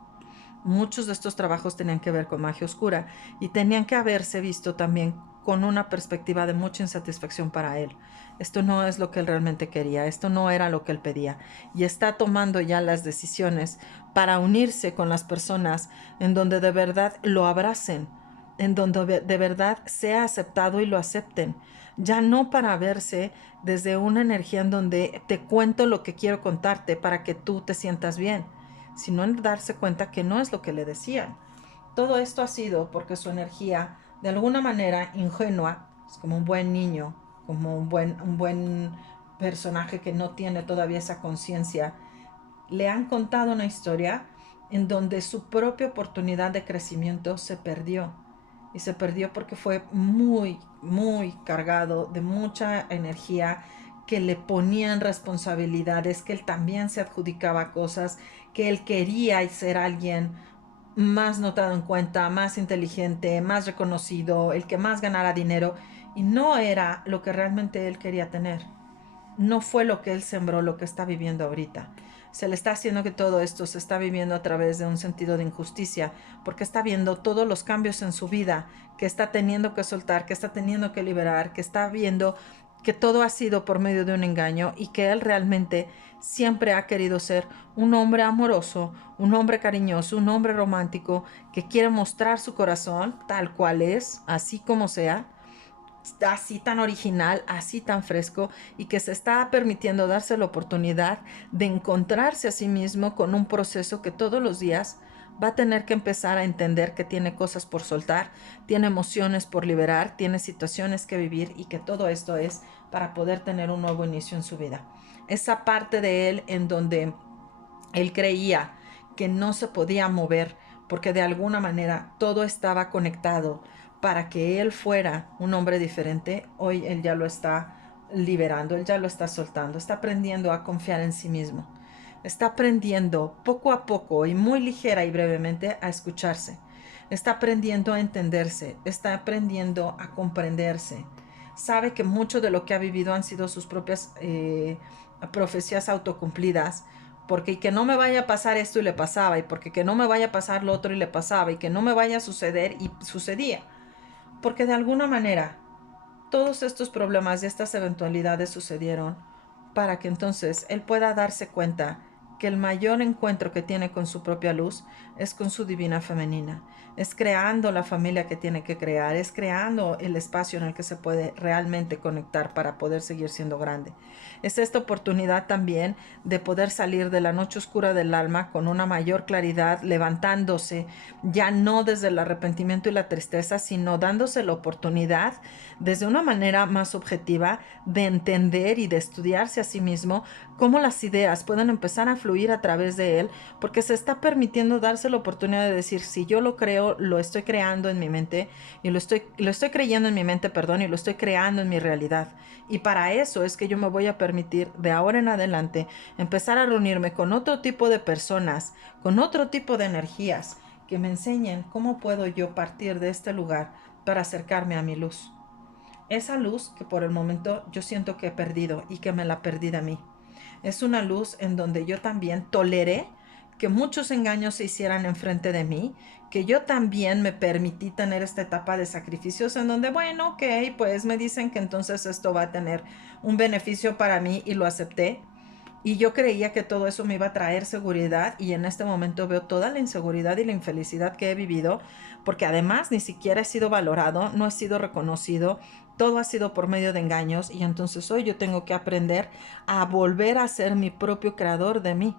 Muchos de estos trabajos tenían que ver con magia oscura y tenían que haberse visto también con una perspectiva de mucha insatisfacción para él. Esto no es lo que él realmente quería, esto no era lo que él pedía, y está tomando ya las decisiones para unirse con las personas en donde de verdad lo abracen, en donde de verdad sea aceptado y lo acepten. Ya no para verse desde una energía en donde te cuento lo que quiero contarte para que tú te sientas bien, sino en darse cuenta que no es lo que le decían. Todo esto ha sido porque su energía, de alguna manera ingenua, es como un buen niño, como un buen personaje que no tiene todavía esa conciencia, le han contado una historia en donde su propia oportunidad de crecimiento se perdió. Y se perdió porque fue muy, muy cargado de mucha energía que le ponían responsabilidades, que él también se adjudicaba cosas, que él quería ser alguien más notado en cuenta, más inteligente, más reconocido, el que más ganara dinero, y no era lo que realmente él quería tener. No fue lo que él sembró, lo que está viviendo ahorita. Se le está haciendo que todo esto se está viviendo a través de un sentido de injusticia, porque está viendo todos los cambios en su vida que está teniendo que soltar, que está teniendo que liberar, que está viendo que todo ha sido por medio de un engaño y que él realmente siempre ha querido ser un hombre amoroso, un hombre cariñoso, un hombre romántico que quiere mostrar su corazón tal cual es, así como sea, así tan original, así tan fresco, y que se está permitiendo darse la oportunidad de encontrarse a sí mismo con un proceso que todos los días va a tener que empezar a entender que tiene cosas por soltar, tiene emociones por liberar, tiene situaciones que vivir, y que todo esto es para poder tener un nuevo inicio en su vida. Esa parte de él en donde él creía que no se podía mover porque de alguna manera todo estaba conectado para que él fuera un hombre diferente, hoy él ya lo está liberando, él ya lo está soltando, está aprendiendo a confiar en sí mismo, está aprendiendo poco a poco y muy ligera y brevemente a escucharse, está aprendiendo a entenderse, está aprendiendo a comprenderse, sabe que mucho de lo que ha vivido han sido sus propias profecías autocumplidas, porque que no me vaya a pasar esto y le pasaba, y porque que no me vaya a pasar lo otro y le pasaba, y que no me vaya a suceder y sucedía. Porque de alguna manera todos estos problemas y estas eventualidades sucedieron para que entonces él pueda darse cuenta que el mayor encuentro que tiene con su propia luz es con su divina femenina, es creando la familia que tiene que crear, es creando el espacio en el que se puede realmente conectar para poder seguir siendo grande. Es esta oportunidad también de poder salir de la noche oscura del alma con una mayor claridad, levantándose, ya no desde el arrepentimiento y la tristeza, sino dándose la oportunidad desde una manera más objetiva de entender y de estudiarse a sí mismo, cómo las ideas pueden empezar a fluir a través de él, porque se está permitiendo darse la oportunidad de decir, si yo lo creo, lo estoy creando en mi mente, y lo estoy creyendo en mi mente, perdón, y lo estoy creando en mi realidad. Y para eso es que yo me voy a permitir de ahora en adelante empezar a reunirme con otro tipo de personas, con otro tipo de energías, que me enseñen cómo puedo yo partir de este lugar para acercarme a mi luz. Esa luz que por el momento yo siento que he perdido y que me la perdí de mí. Es una luz en donde yo también toleré que muchos engaños se hicieran enfrente de mí, que yo también me permití tener esta etapa de sacrificios en donde, bueno, ok, pues me dicen que entonces esto va a tener un beneficio para mí y lo acepté. Y yo creía que todo eso me iba a traer seguridad, y en este momento veo toda la inseguridad y la infelicidad que he vivido, porque además ni siquiera he sido valorado, no he sido reconocido, todo ha sido por medio de engaños, y entonces hoy yo tengo que aprender a volver a ser mi propio creador de mí,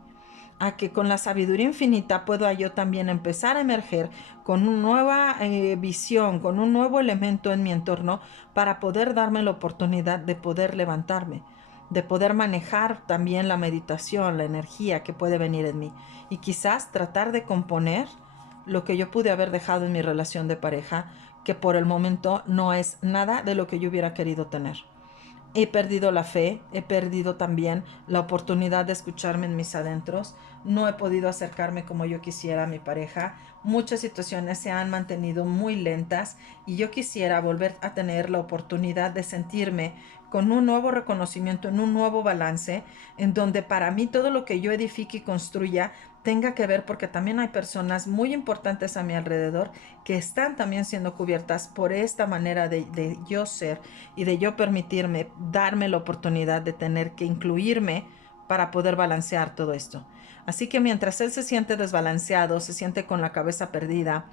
a que con la sabiduría infinita puedo yo también empezar a emerger con una nueva visión, con un nuevo elemento en mi entorno para poder darme la oportunidad de poder levantarme, de poder manejar también la meditación, la energía que puede venir en mí, y quizás tratar de componer lo que yo pude haber dejado en mi relación de pareja, que por el momento no es nada de lo que yo hubiera querido tener. He perdido la fe, he perdido también la oportunidad de escucharme en mis adentros, no he podido acercarme como yo quisiera a mi pareja, muchas situaciones se han mantenido muy lentas, y yo quisiera volver a tener la oportunidad de sentirme con un nuevo reconocimiento, en un nuevo balance, en donde para mí todo lo que yo edifique y construya tenga que ver, porque también hay personas muy importantes a mi alrededor que están también siendo cubiertas por esta manera de yo ser y de yo permitirme darme la oportunidad de tener que incluirme para poder balancear todo esto. Así que mientras él se siente desbalanceado, se siente con la cabeza perdida,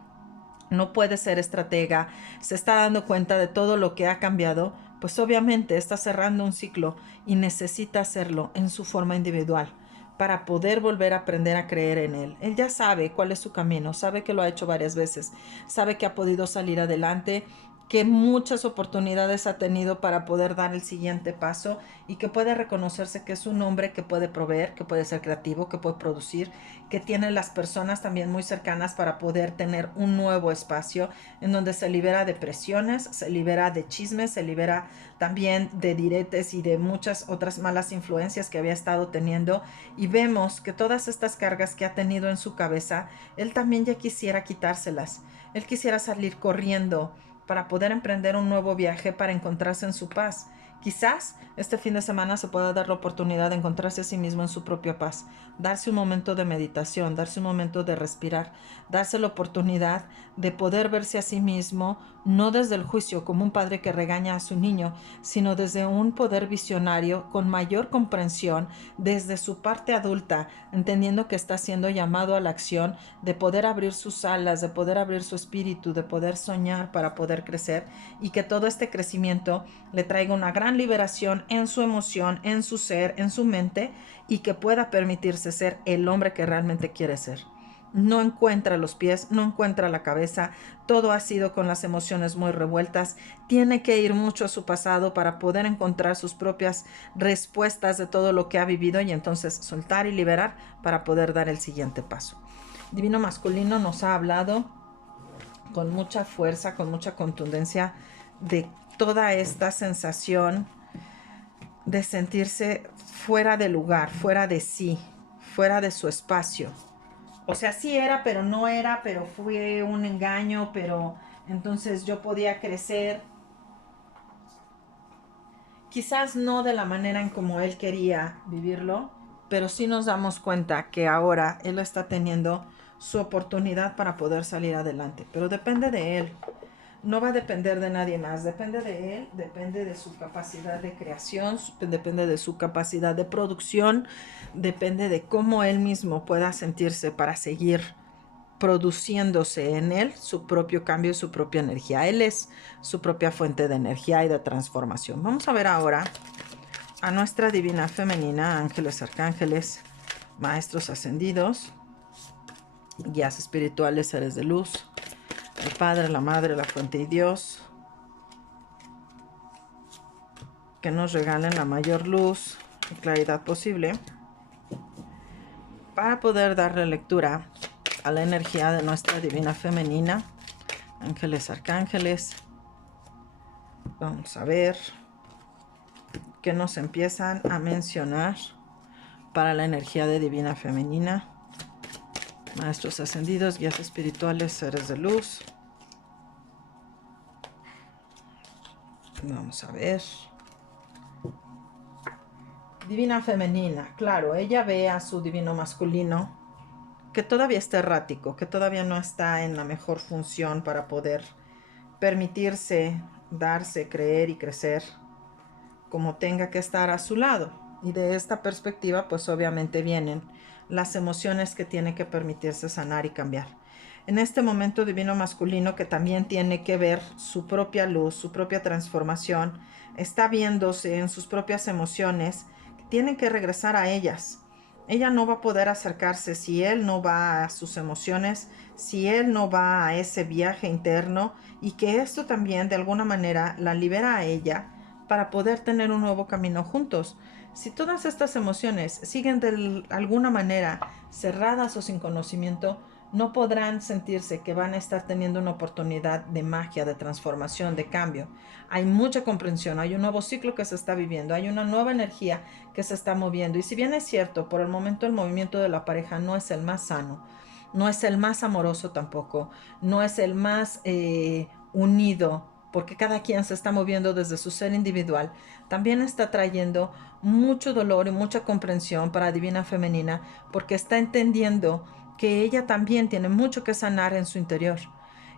no puede ser estratega, se está dando cuenta de todo lo que ha cambiado, pues obviamente está cerrando un ciclo y necesita hacerlo en su forma individual para poder volver a aprender a creer en él. Él ya sabe cuál es su camino, sabe que lo ha hecho varias veces, sabe que ha podido salir adelante, que muchas oportunidades ha tenido para poder dar el siguiente paso y que puede reconocerse que es un hombre que puede proveer, que puede ser creativo, que puede producir, que tiene las personas también muy cercanas para poder tener un nuevo espacio en donde se libera de presiones, se libera de chismes, se libera también de diretes y de muchas otras malas influencias que había estado teniendo, y vemos que todas estas cargas que ha tenido en su cabeza, él también ya quisiera quitárselas. Él quisiera salir corriendo para poder emprender un nuevo viaje para encontrarse en su paz. Quizás este fin de semana se pueda dar la oportunidad de encontrarse a sí mismo en su propia paz, darse un momento de meditación, darse un momento de respirar, darse la oportunidad de poder verse a sí mismo, no desde el juicio como un padre que regaña a su niño, sino desde un poder visionario con mayor comprensión, desde su parte adulta, entendiendo que está siendo llamado a la acción, de poder abrir sus alas, de poder abrir su espíritu, de poder soñar para poder crecer, y que todo este crecimiento le traiga una gran liberación en su emoción, en su ser, en su mente, y que pueda permitirse ser el hombre que realmente quiere ser. No encuentra los pies, no encuentra la cabeza, todo ha sido con las emociones muy revueltas, tiene que ir mucho a su pasado para poder encontrar sus propias respuestas de todo lo que ha vivido y entonces soltar y liberar para poder dar el siguiente paso. Divino masculino nos ha hablado con mucha fuerza, con mucha contundencia de toda esta sensación de sentirse fuera de lugar, fuera de sí, fuera de su espacio. O sea, sí era, pero no era, pero fue un engaño, pero entonces yo podía crecer. Quizás no de la manera en como él quería vivirlo, pero sí nos damos cuenta que ahora él está teniendo su oportunidad para poder salir adelante. Pero depende de él. No va a depender de nadie más, depende de él, depende de su capacidad de creación, depende de su capacidad de producción, depende de cómo él mismo pueda sentirse para seguir produciéndose en él su propio cambio, su propia energía. Él es su propia fuente de energía y de transformación. Vamos a ver ahora a nuestra divina femenina, ángeles, arcángeles, maestros ascendidos, guías espirituales, seres de luz, el Padre, la Madre, la Fuente y Dios, que nos regalen la mayor luz y claridad posible para poder darle lectura a la energía de nuestra divina femenina, ángeles, arcángeles. Vamos a ver qué nos empiezan a mencionar para la energía de divina femenina, maestros ascendidos, guías espirituales, seres de luz. Vamos a ver. Divina femenina, claro, ella ve a su divino masculino que todavía está errático, que todavía no está en la mejor función para poder permitirse, darse, creer y crecer como tenga que estar a su lado. Y de esta perspectiva, pues obviamente vienen las emociones que tiene que permitirse sanar y cambiar. En este momento divino masculino, que también tiene que ver su propia luz, su propia transformación, está viéndose en sus propias emociones, que tienen que regresar a ellas. Ella no va a poder acercarse si él no va a sus emociones, si él no va a ese viaje interno, y que esto también de alguna manera la libera a ella para poder tener un nuevo camino juntos. Si todas estas emociones siguen de alguna manera cerradas o sin conocimiento, no podrán sentirse que van a estar teniendo una oportunidad de magia, de transformación, de cambio. Hay mucha comprensión, hay un nuevo ciclo que se está viviendo, hay una nueva energía que se está moviendo. Y si bien es cierto, por el momento el movimiento de la pareja no es el más sano, no es el más amoroso tampoco, no es el más unido, porque cada quien se está moviendo desde su ser individual, también está trayendo mucho dolor y mucha comprensión para Divina Femenina, porque está entendiendo que ella también tiene mucho que sanar en su interior,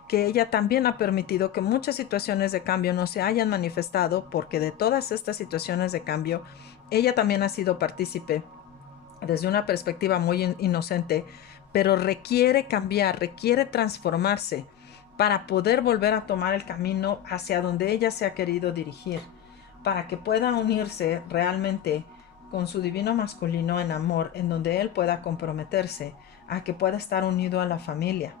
que ella también ha permitido que muchas situaciones de cambio no se hayan manifestado, porque de todas estas situaciones de cambio, ella también ha sido partícipe desde una perspectiva muy inocente, pero requiere cambiar, requiere transformarse para poder volver a tomar el camino hacia donde ella se ha querido dirigir, para que pueda unirse realmente con su divino masculino en amor, en donde él pueda comprometerse a que pueda estar unido a la familia,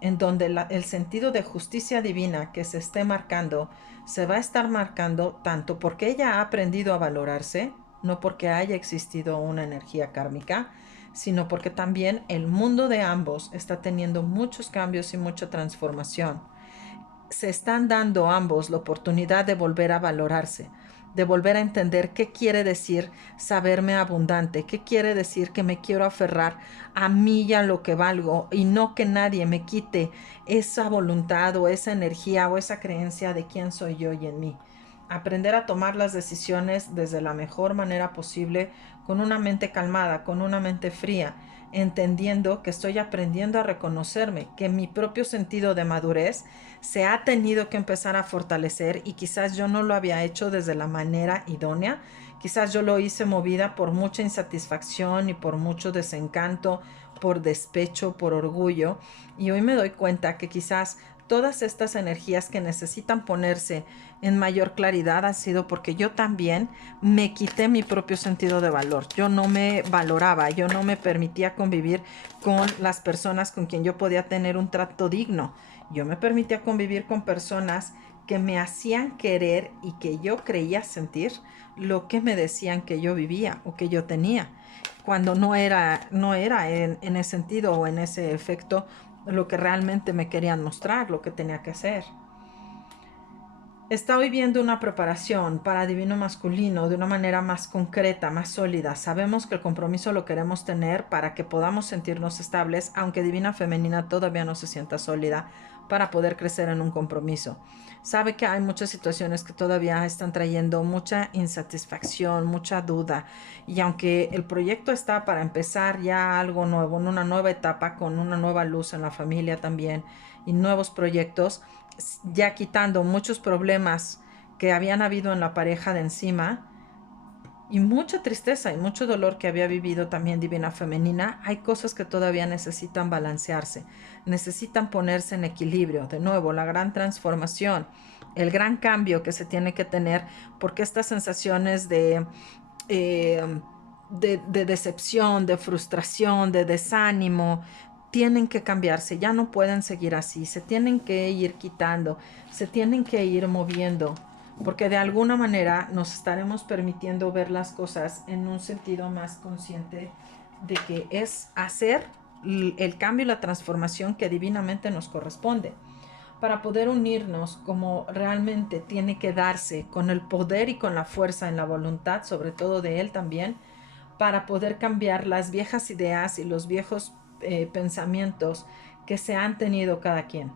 en donde el sentido de justicia divina que se esté marcando se va a estar marcando tanto porque ella ha aprendido a valorarse, no porque haya existido una energía kármica, sino porque también el mundo de ambos está teniendo muchos cambios y mucha transformación. Se están dando ambos la oportunidad de volver a valorarse, de volver a entender qué quiere decir saberme abundante, qué quiere decir que me quiero aferrar a mí y a lo que valgo y no que nadie me quite esa voluntad o esa energía o esa creencia de quién soy yo y en mí. Aprender a tomar las decisiones desde la mejor manera posible, con una mente calmada, con una mente fría, entendiendo que estoy aprendiendo a reconocerme, que mi propio sentido de madurez se ha tenido que empezar a fortalecer y quizás yo no lo había hecho desde la manera idónea, quizás yo lo hice movida por mucha insatisfacción y por mucho desencanto, por despecho, por orgullo, y hoy me doy cuenta que quizás todas estas energías que necesitan ponerse en mayor claridad ha sido porque yo también me quité mi propio sentido de valor. Yo no me valoraba, yo no me permitía convivir con las personas con quien yo podía tener un trato digno. Yo me permitía convivir con personas que me hacían querer y que yo creía sentir lo que me decían que yo vivía o que yo tenía, cuando no era en ese sentido o en ese efecto lo que realmente me querían mostrar, lo que tenía que hacer. Está viviendo una preparación para divino masculino de una manera más concreta, más sólida. Sabemos que el compromiso lo queremos tener para que podamos sentirnos estables, aunque divina femenina todavía no se sienta sólida para poder crecer en un compromiso. Sabe que hay muchas situaciones que todavía están trayendo mucha insatisfacción, mucha duda. Y aunque el proyecto está para empezar ya algo nuevo, en una nueva etapa, con una nueva luz en la familia también y nuevos proyectos, ya quitando muchos problemas que habían habido en la pareja de encima y mucha tristeza y mucho dolor que había vivido también divina femenina, hay cosas que todavía necesitan balancearse, necesitan ponerse en equilibrio. De nuevo, la gran transformación, el gran cambio que se tiene que tener, porque estas sensaciones eh, de decepción, de frustración, de desánimo, tienen que cambiarse, ya no pueden seguir así, se tienen que ir quitando, se tienen que ir moviendo, porque de alguna manera nos estaremos permitiendo ver las cosas en un sentido más consciente de que es hacer el cambio y la transformación que divinamente nos corresponde, para poder unirnos como realmente tiene que darse, con el poder y con la fuerza en la voluntad, sobre todo de Él también, para poder cambiar las viejas ideas y los viejos pensamientos que se han tenido cada quien.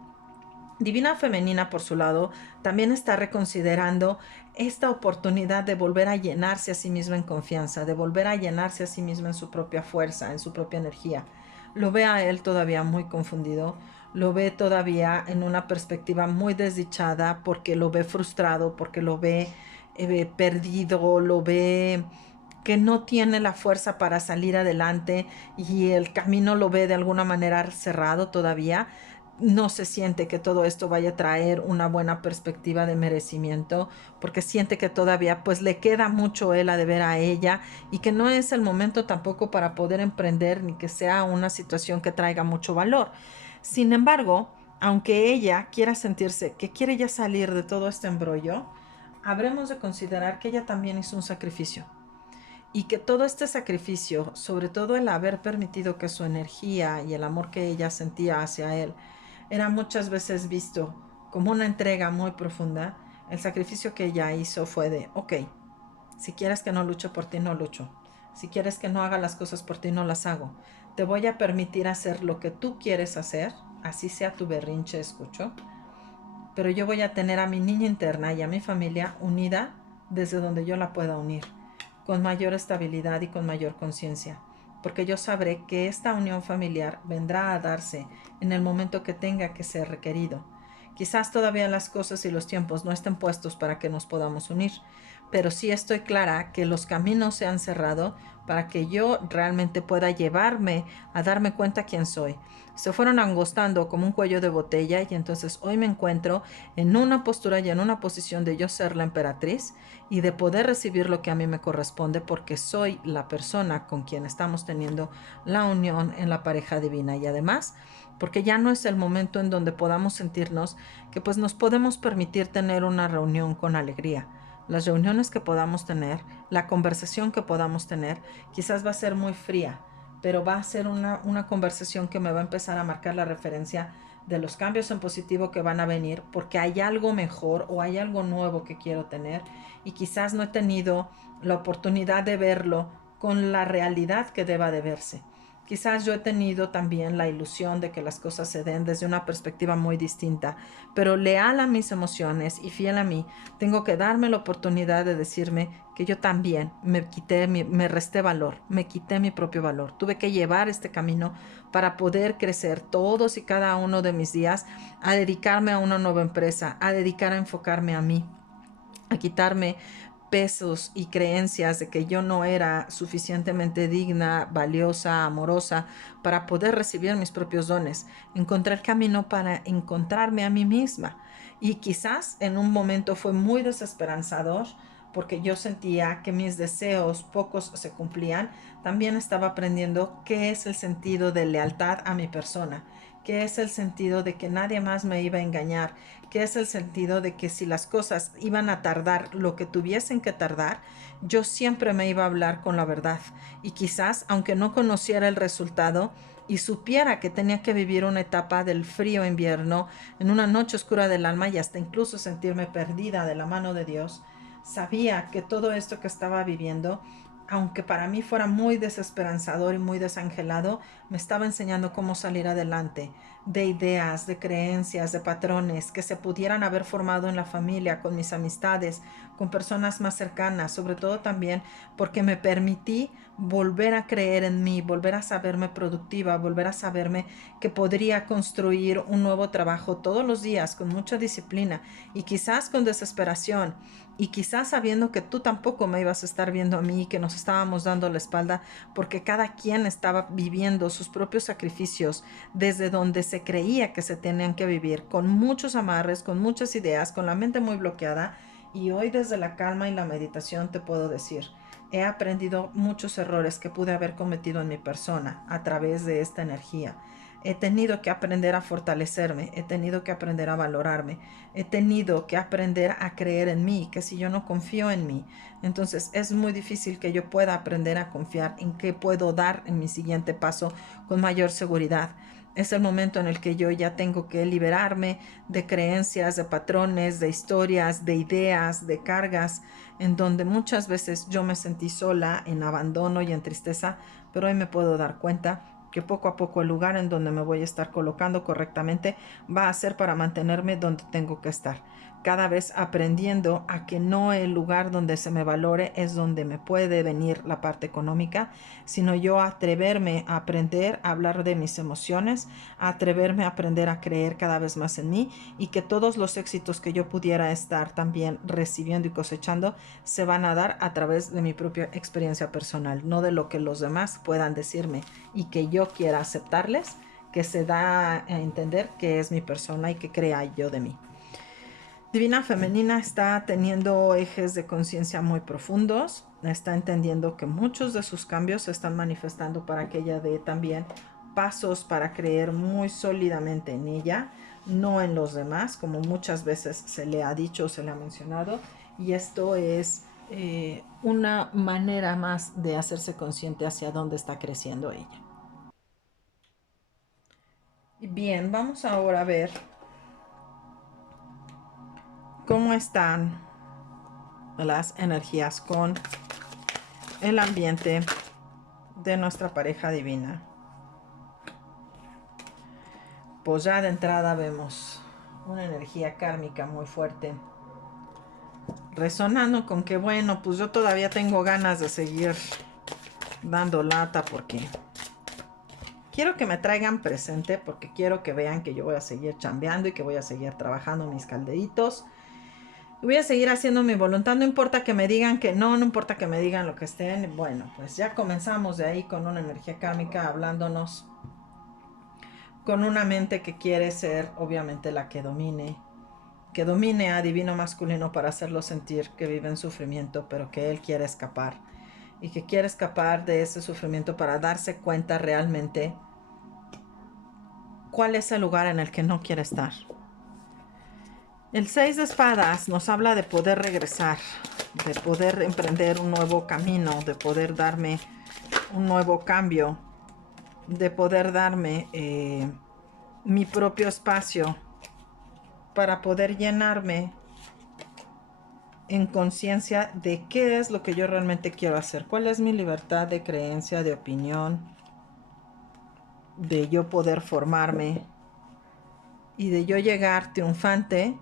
Divina Femenina, por su lado, también está reconsiderando esta oportunidad de volver a llenarse a sí misma en confianza, de volver a llenarse a sí misma en su propia fuerza, en su propia energía. Lo ve a él todavía muy confundido, lo ve todavía en una perspectiva muy desdichada, porque lo ve frustrado, porque lo ve perdido, lo ve que no tiene la fuerza para salir adelante y el camino lo ve de alguna manera cerrado todavía. No se siente que todo esto vaya a traer una buena perspectiva de merecimiento, porque siente que todavía pues le queda mucho él a deber a ella y que no es el momento tampoco para poder emprender ni que sea una situación que traiga mucho valor. Sin embargo, aunque ella quiera sentirse que quiere ya salir de todo este embrollo, habremos de considerar que ella también hizo un sacrificio y que todo este sacrificio, sobre todo el haber permitido que su energía y el amor que ella sentía hacia él era muchas veces visto como una entrega muy profunda, el sacrificio que ella hizo fue de, ok, si quieres que no luche por ti, no lucho. Si quieres que no haga las cosas por ti, no las hago. Te voy a permitir hacer lo que tú quieres hacer, así sea tu berrinche, escucho, pero yo voy a tener a mi niña interna y a mi familia unida desde donde yo la pueda unir, con mayor estabilidad y con mayor conciencia, porque yo sabré que esta unión familiar vendrá a darse en el momento que tenga que ser requerido, Quizás todavía las cosas y los tiempos no estén puestos para que nos podamos unir, pero sí estoy clara que los caminos se han cerrado para que yo realmente pueda llevarme a darme cuenta quién soy. Se fueron angostando como un cuello de botella y entonces hoy me encuentro en una postura y en una posición de yo ser la emperatriz y de poder recibir lo que a mí me corresponde porque soy la persona con quien estamos teniendo la unión en la pareja divina y además porque ya no es el momento en donde podamos sentirnos que pues nos podemos permitir tener una reunión con alegría. Las reuniones que podamos tener, la conversación que podamos tener, quizás va a ser muy fría, pero va a ser una conversación que me va a empezar a marcar la referencia de los cambios en positivo que van a venir, porque hay algo mejor o hay algo nuevo que quiero tener y quizás no he tenido la oportunidad de verlo con la realidad que deba de verse. Quizás yo he tenido también la ilusión de que las cosas se den desde una perspectiva muy distinta, pero leal a mis emociones y fiel a mí, tengo que darme la oportunidad de decirme que yo también me resté valor, me quité mi propio valor. Tuve que llevar este camino para poder crecer todos y cada uno de mis días, a dedicarme a una nueva empresa, a dedicar a enfocarme a mí, a quitarme pesos y creencias de que yo no era suficientemente digna, valiosa, amorosa para poder recibir mis propios dones. Encontré el camino para encontrarme a mí misma y quizás en un momento fue muy desesperanzador porque yo sentía que mis deseos pocos se cumplían. También estaba aprendiendo qué es el sentido de lealtad a mi persona, qué es el sentido de que nadie más me iba a engañar, qué es el sentido de que si las cosas iban a tardar lo que tuviesen que tardar, yo siempre me iba a hablar con la verdad. Y quizás, aunque no conociera el resultado y supiera que tenía que vivir una etapa del frío invierno, en una noche oscura del alma y hasta incluso sentirme perdida de la mano de Dios, sabía que todo esto que estaba viviendo, aunque para mí fuera muy desesperanzador y muy desangelado, me estaba enseñando cómo salir adelante, de ideas, de creencias, de patrones que se pudieran haber formado en la familia, con mis amistades, con personas más cercanas, sobre todo también porque me permití volver a creer en mí, volver a saberme productiva, volver a saberme que podría construir un nuevo trabajo todos los días con mucha disciplina y quizás con desesperación y quizás sabiendo que tú tampoco me ibas a estar viendo a mí, que nos estábamos dando la espalda porque cada quien estaba viviendo sus propios sacrificios desde donde se creía que se tenían que vivir, con muchos amarres, con muchas ideas, con la mente muy bloqueada. Y hoy desde la calma y la meditación te puedo decir, he aprendido muchos errores que pude haber cometido en mi persona a través de esta energía. He tenido que aprender a fortalecerme, he tenido que aprender a valorarme, he tenido que aprender a creer en mí, que si yo no confío en mí, entonces es muy difícil que yo pueda aprender a confiar en qué puedo dar en mi siguiente paso con mayor seguridad. Es el momento en el que yo ya tengo que liberarme de creencias, de patrones, de historias, de ideas, de cargas, en donde muchas veces yo me sentí sola, en abandono y en tristeza, pero hoy me puedo dar cuenta que poco a poco el lugar en donde me voy a estar colocando correctamente va a ser para mantenerme donde tengo que estar. Cada vez aprendiendo a que no el lugar donde se me valore es donde me puede venir la parte económica, sino yo atreverme a aprender a hablar de mis emociones, a atreverme a aprender a creer cada vez más en mí y que todos los éxitos que yo pudiera estar también recibiendo y cosechando se van a dar a través de mi propia experiencia personal, no de lo que los demás puedan decirme y que yo quiera aceptarles, que se da a entender que es mi persona y que crea yo de mí. Divina Femenina está teniendo ejes de conciencia muy profundos, está entendiendo que muchos de sus cambios se están manifestando para que ella dé también pasos para creer muy sólidamente en ella, no en los demás, como muchas veces se le ha dicho o se le ha mencionado, y esto es una manera más de hacerse consciente hacia dónde está creciendo ella. Bien, vamos ahora a ver cómo están las energías con el ambiente de nuestra pareja divina. Pues ya de entrada vemos una energía kármica muy fuerte, resonando con que bueno, pues yo todavía tengo ganas de seguir dando lata porque quiero que me traigan presente porque quiero que vean que yo voy a seguir chambeando y que voy a seguir trabajando mis calderitos. Voy a seguir haciendo mi voluntad, no importa que me digan que no, no importa que me digan lo que estén. Bueno, pues ya comenzamos de ahí con una energía kármica hablándonos, con una mente que quiere ser obviamente la que domine a divino masculino para hacerlo sentir que vive en sufrimiento, pero que él quiere escapar y que quiere escapar de ese sufrimiento para darse cuenta realmente cuál es el lugar en el que no quiere estar. El 6 de espadas nos habla de poder regresar, de poder emprender un nuevo camino, de poder darme un nuevo cambio, de poder darme mi propio espacio para poder llenarme en conciencia de qué es lo que yo realmente quiero hacer, cuál es mi libertad de creencia, de opinión, de yo poder formarme y de yo llegar triunfante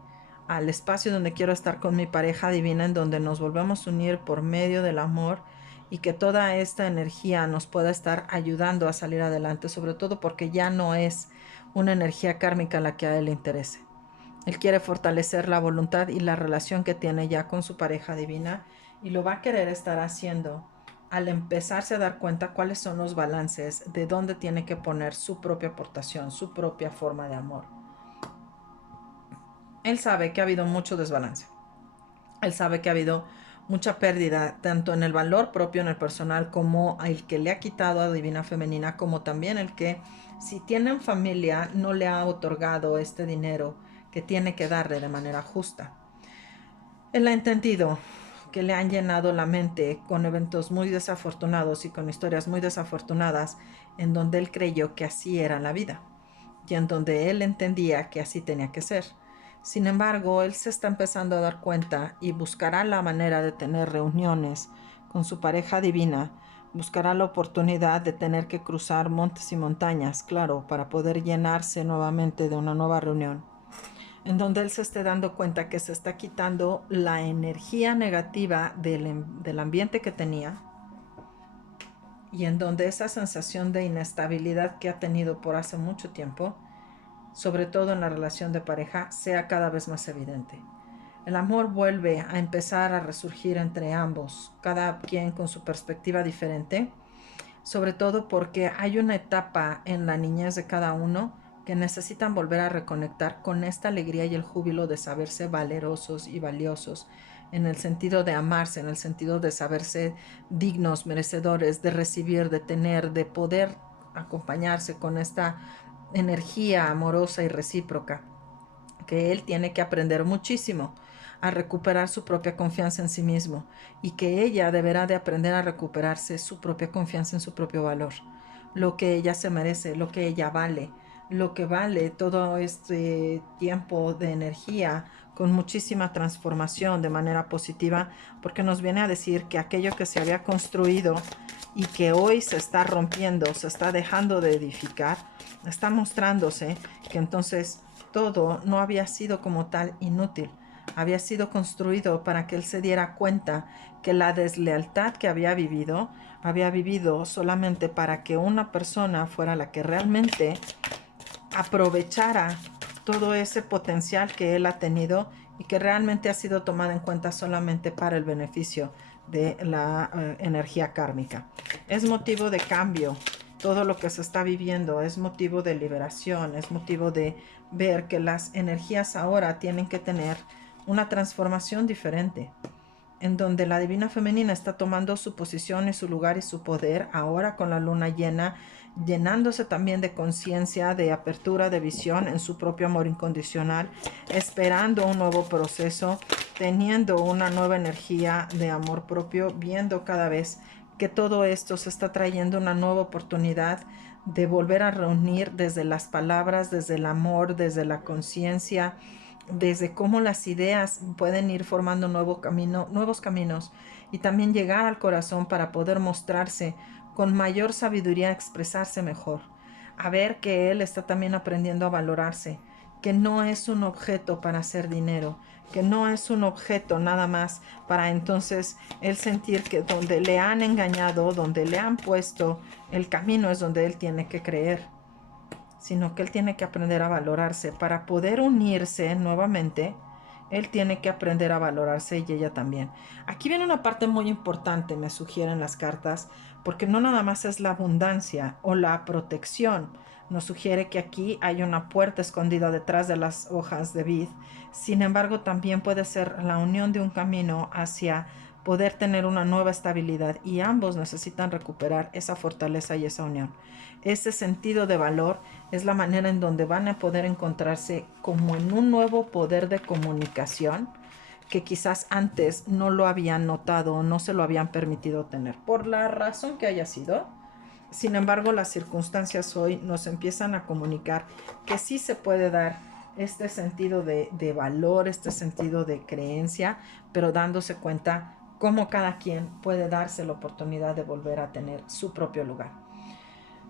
al espacio donde quiero estar con mi pareja divina, en donde nos volvemos a unir por medio del amor y que toda esta energía nos pueda estar ayudando a salir adelante, sobre todo porque ya no es una energía kármica la que a él le interese. Él quiere fortalecer la voluntad y la relación que tiene ya con su pareja divina y lo va a querer estar haciendo al empezarse a dar cuenta cuáles son los balances, de dónde tiene que poner su propia aportación, su propia forma de amor. Él sabe que ha habido mucho desbalance. Él sabe que ha habido mucha pérdida, tanto en el valor propio, en el personal, como el que le ha quitado a Divina Femenina, como también el que, si tienen familia, no le ha otorgado este dinero que tiene que darle de manera justa. Él ha entendido que le han llenado la mente con eventos muy desafortunados y con historias muy desafortunadas, en donde él creyó que así era la vida y en donde él entendía que así tenía que ser. Sin embargo, él se está empezando a dar cuenta y buscará la manera de tener reuniones con su pareja divina, buscará la oportunidad de tener que cruzar montes y montañas, claro, para poder llenarse nuevamente de una nueva reunión, en donde él se esté dando cuenta que se está quitando la energía negativa del ambiente que tenía y en donde esa sensación de inestabilidad que ha tenido por hace mucho tiempo, sobre todo en la relación de pareja, sea cada vez más evidente. El amor vuelve a empezar a resurgir entre ambos, cada quien con su perspectiva diferente, sobre todo porque hay una etapa en la niñez de cada uno que necesitan volver a reconectar con esta alegría y el júbilo de saberse valerosos y valiosos, en el sentido de amarse, en el sentido de saberse dignos, merecedores, de recibir, de tener, de poder acompañarse con esta energía amorosa y recíproca, que él tiene que aprender muchísimo a recuperar su propia confianza en sí mismo y que ella deberá de aprender a recuperarse su propia confianza en su propio valor, lo que ella se merece, lo que ella vale, lo que vale todo este tiempo de energía con muchísima transformación de manera positiva, porque nos viene a decir que aquello que se había construido y que hoy se está rompiendo, se está dejando de edificar, está mostrándose que entonces todo no había sido como tal inútil, había sido construido para que él se diera cuenta que la deslealtad que había vivido solamente para que una persona fuera la que realmente aprovechara todo ese potencial que él ha tenido y que realmente ha sido tomada en cuenta solamente para el beneficio de la energía kármica. Es motivo de cambio. Todo lo que se está viviendo es motivo de liberación, es motivo de ver que las energías ahora tienen que tener una transformación diferente, en donde la divina femenina está tomando su posición y su lugar y su poder ahora con la luna llena, llenándose también de conciencia, de apertura, de visión en su propio amor incondicional, esperando un nuevo proceso, teniendo una nueva energía de amor propio, viendo cada vez que todo esto se está trayendo una nueva oportunidad de volver a reunir desde las palabras, desde el amor, desde la conciencia, desde cómo las ideas pueden ir formando nuevos caminos y también llegar al corazón para poder mostrarse con mayor sabiduría, expresarse mejor, a ver que él está también aprendiendo a valorarse, que no es un objeto para hacer dinero, que no es un objeto nada más para entonces él sentir que donde le han engañado, donde le han puesto el camino es donde él tiene que creer, sino que él tiene que aprender a valorarse. Para poder unirse nuevamente, él tiene que aprender a valorarse y ella también. Aquí viene una parte muy importante, me sugieren las cartas, porque no nada más es la abundancia o la protección. Nos sugiere que aquí hay una puerta escondida detrás de las hojas de vid. Sin embargo, también puede ser la unión de un camino hacia poder tener una nueva estabilidad y ambos necesitan recuperar esa fortaleza y esa unión. Ese sentido de valor es la manera en donde van a poder encontrarse como en un nuevo poder de comunicación que quizás antes no lo habían notado o no se lo habían permitido tener, por la razón que haya sido. Sin embargo, las circunstancias hoy nos empiezan a comunicar que sí se puede dar este sentido de valor, este sentido de creencia, pero dándose cuenta cómo cada quien puede darse la oportunidad de volver a tener su propio lugar.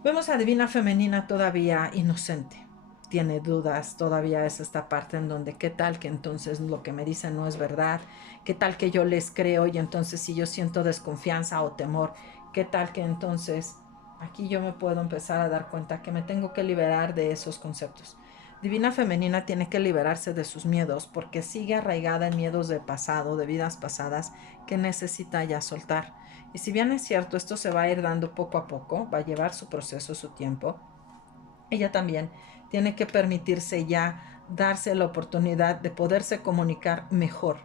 Vemos a Divina Femenina todavía inocente. Tiene dudas, todavía es esta parte en donde qué tal que entonces lo que me dicen no es verdad, qué tal que yo les creo y entonces si yo siento desconfianza o temor, qué tal que entonces aquí yo me puedo empezar a dar cuenta que me tengo que liberar de esos conceptos. Divina Femenina tiene que liberarse de sus miedos porque sigue arraigada en miedos de pasado, de vidas pasadas que necesita ya soltar. Y si bien es cierto, esto se va a ir dando poco a poco, va a llevar su proceso, su tiempo, ella también tiene que permitirse ya darse la oportunidad de poderse comunicar mejor,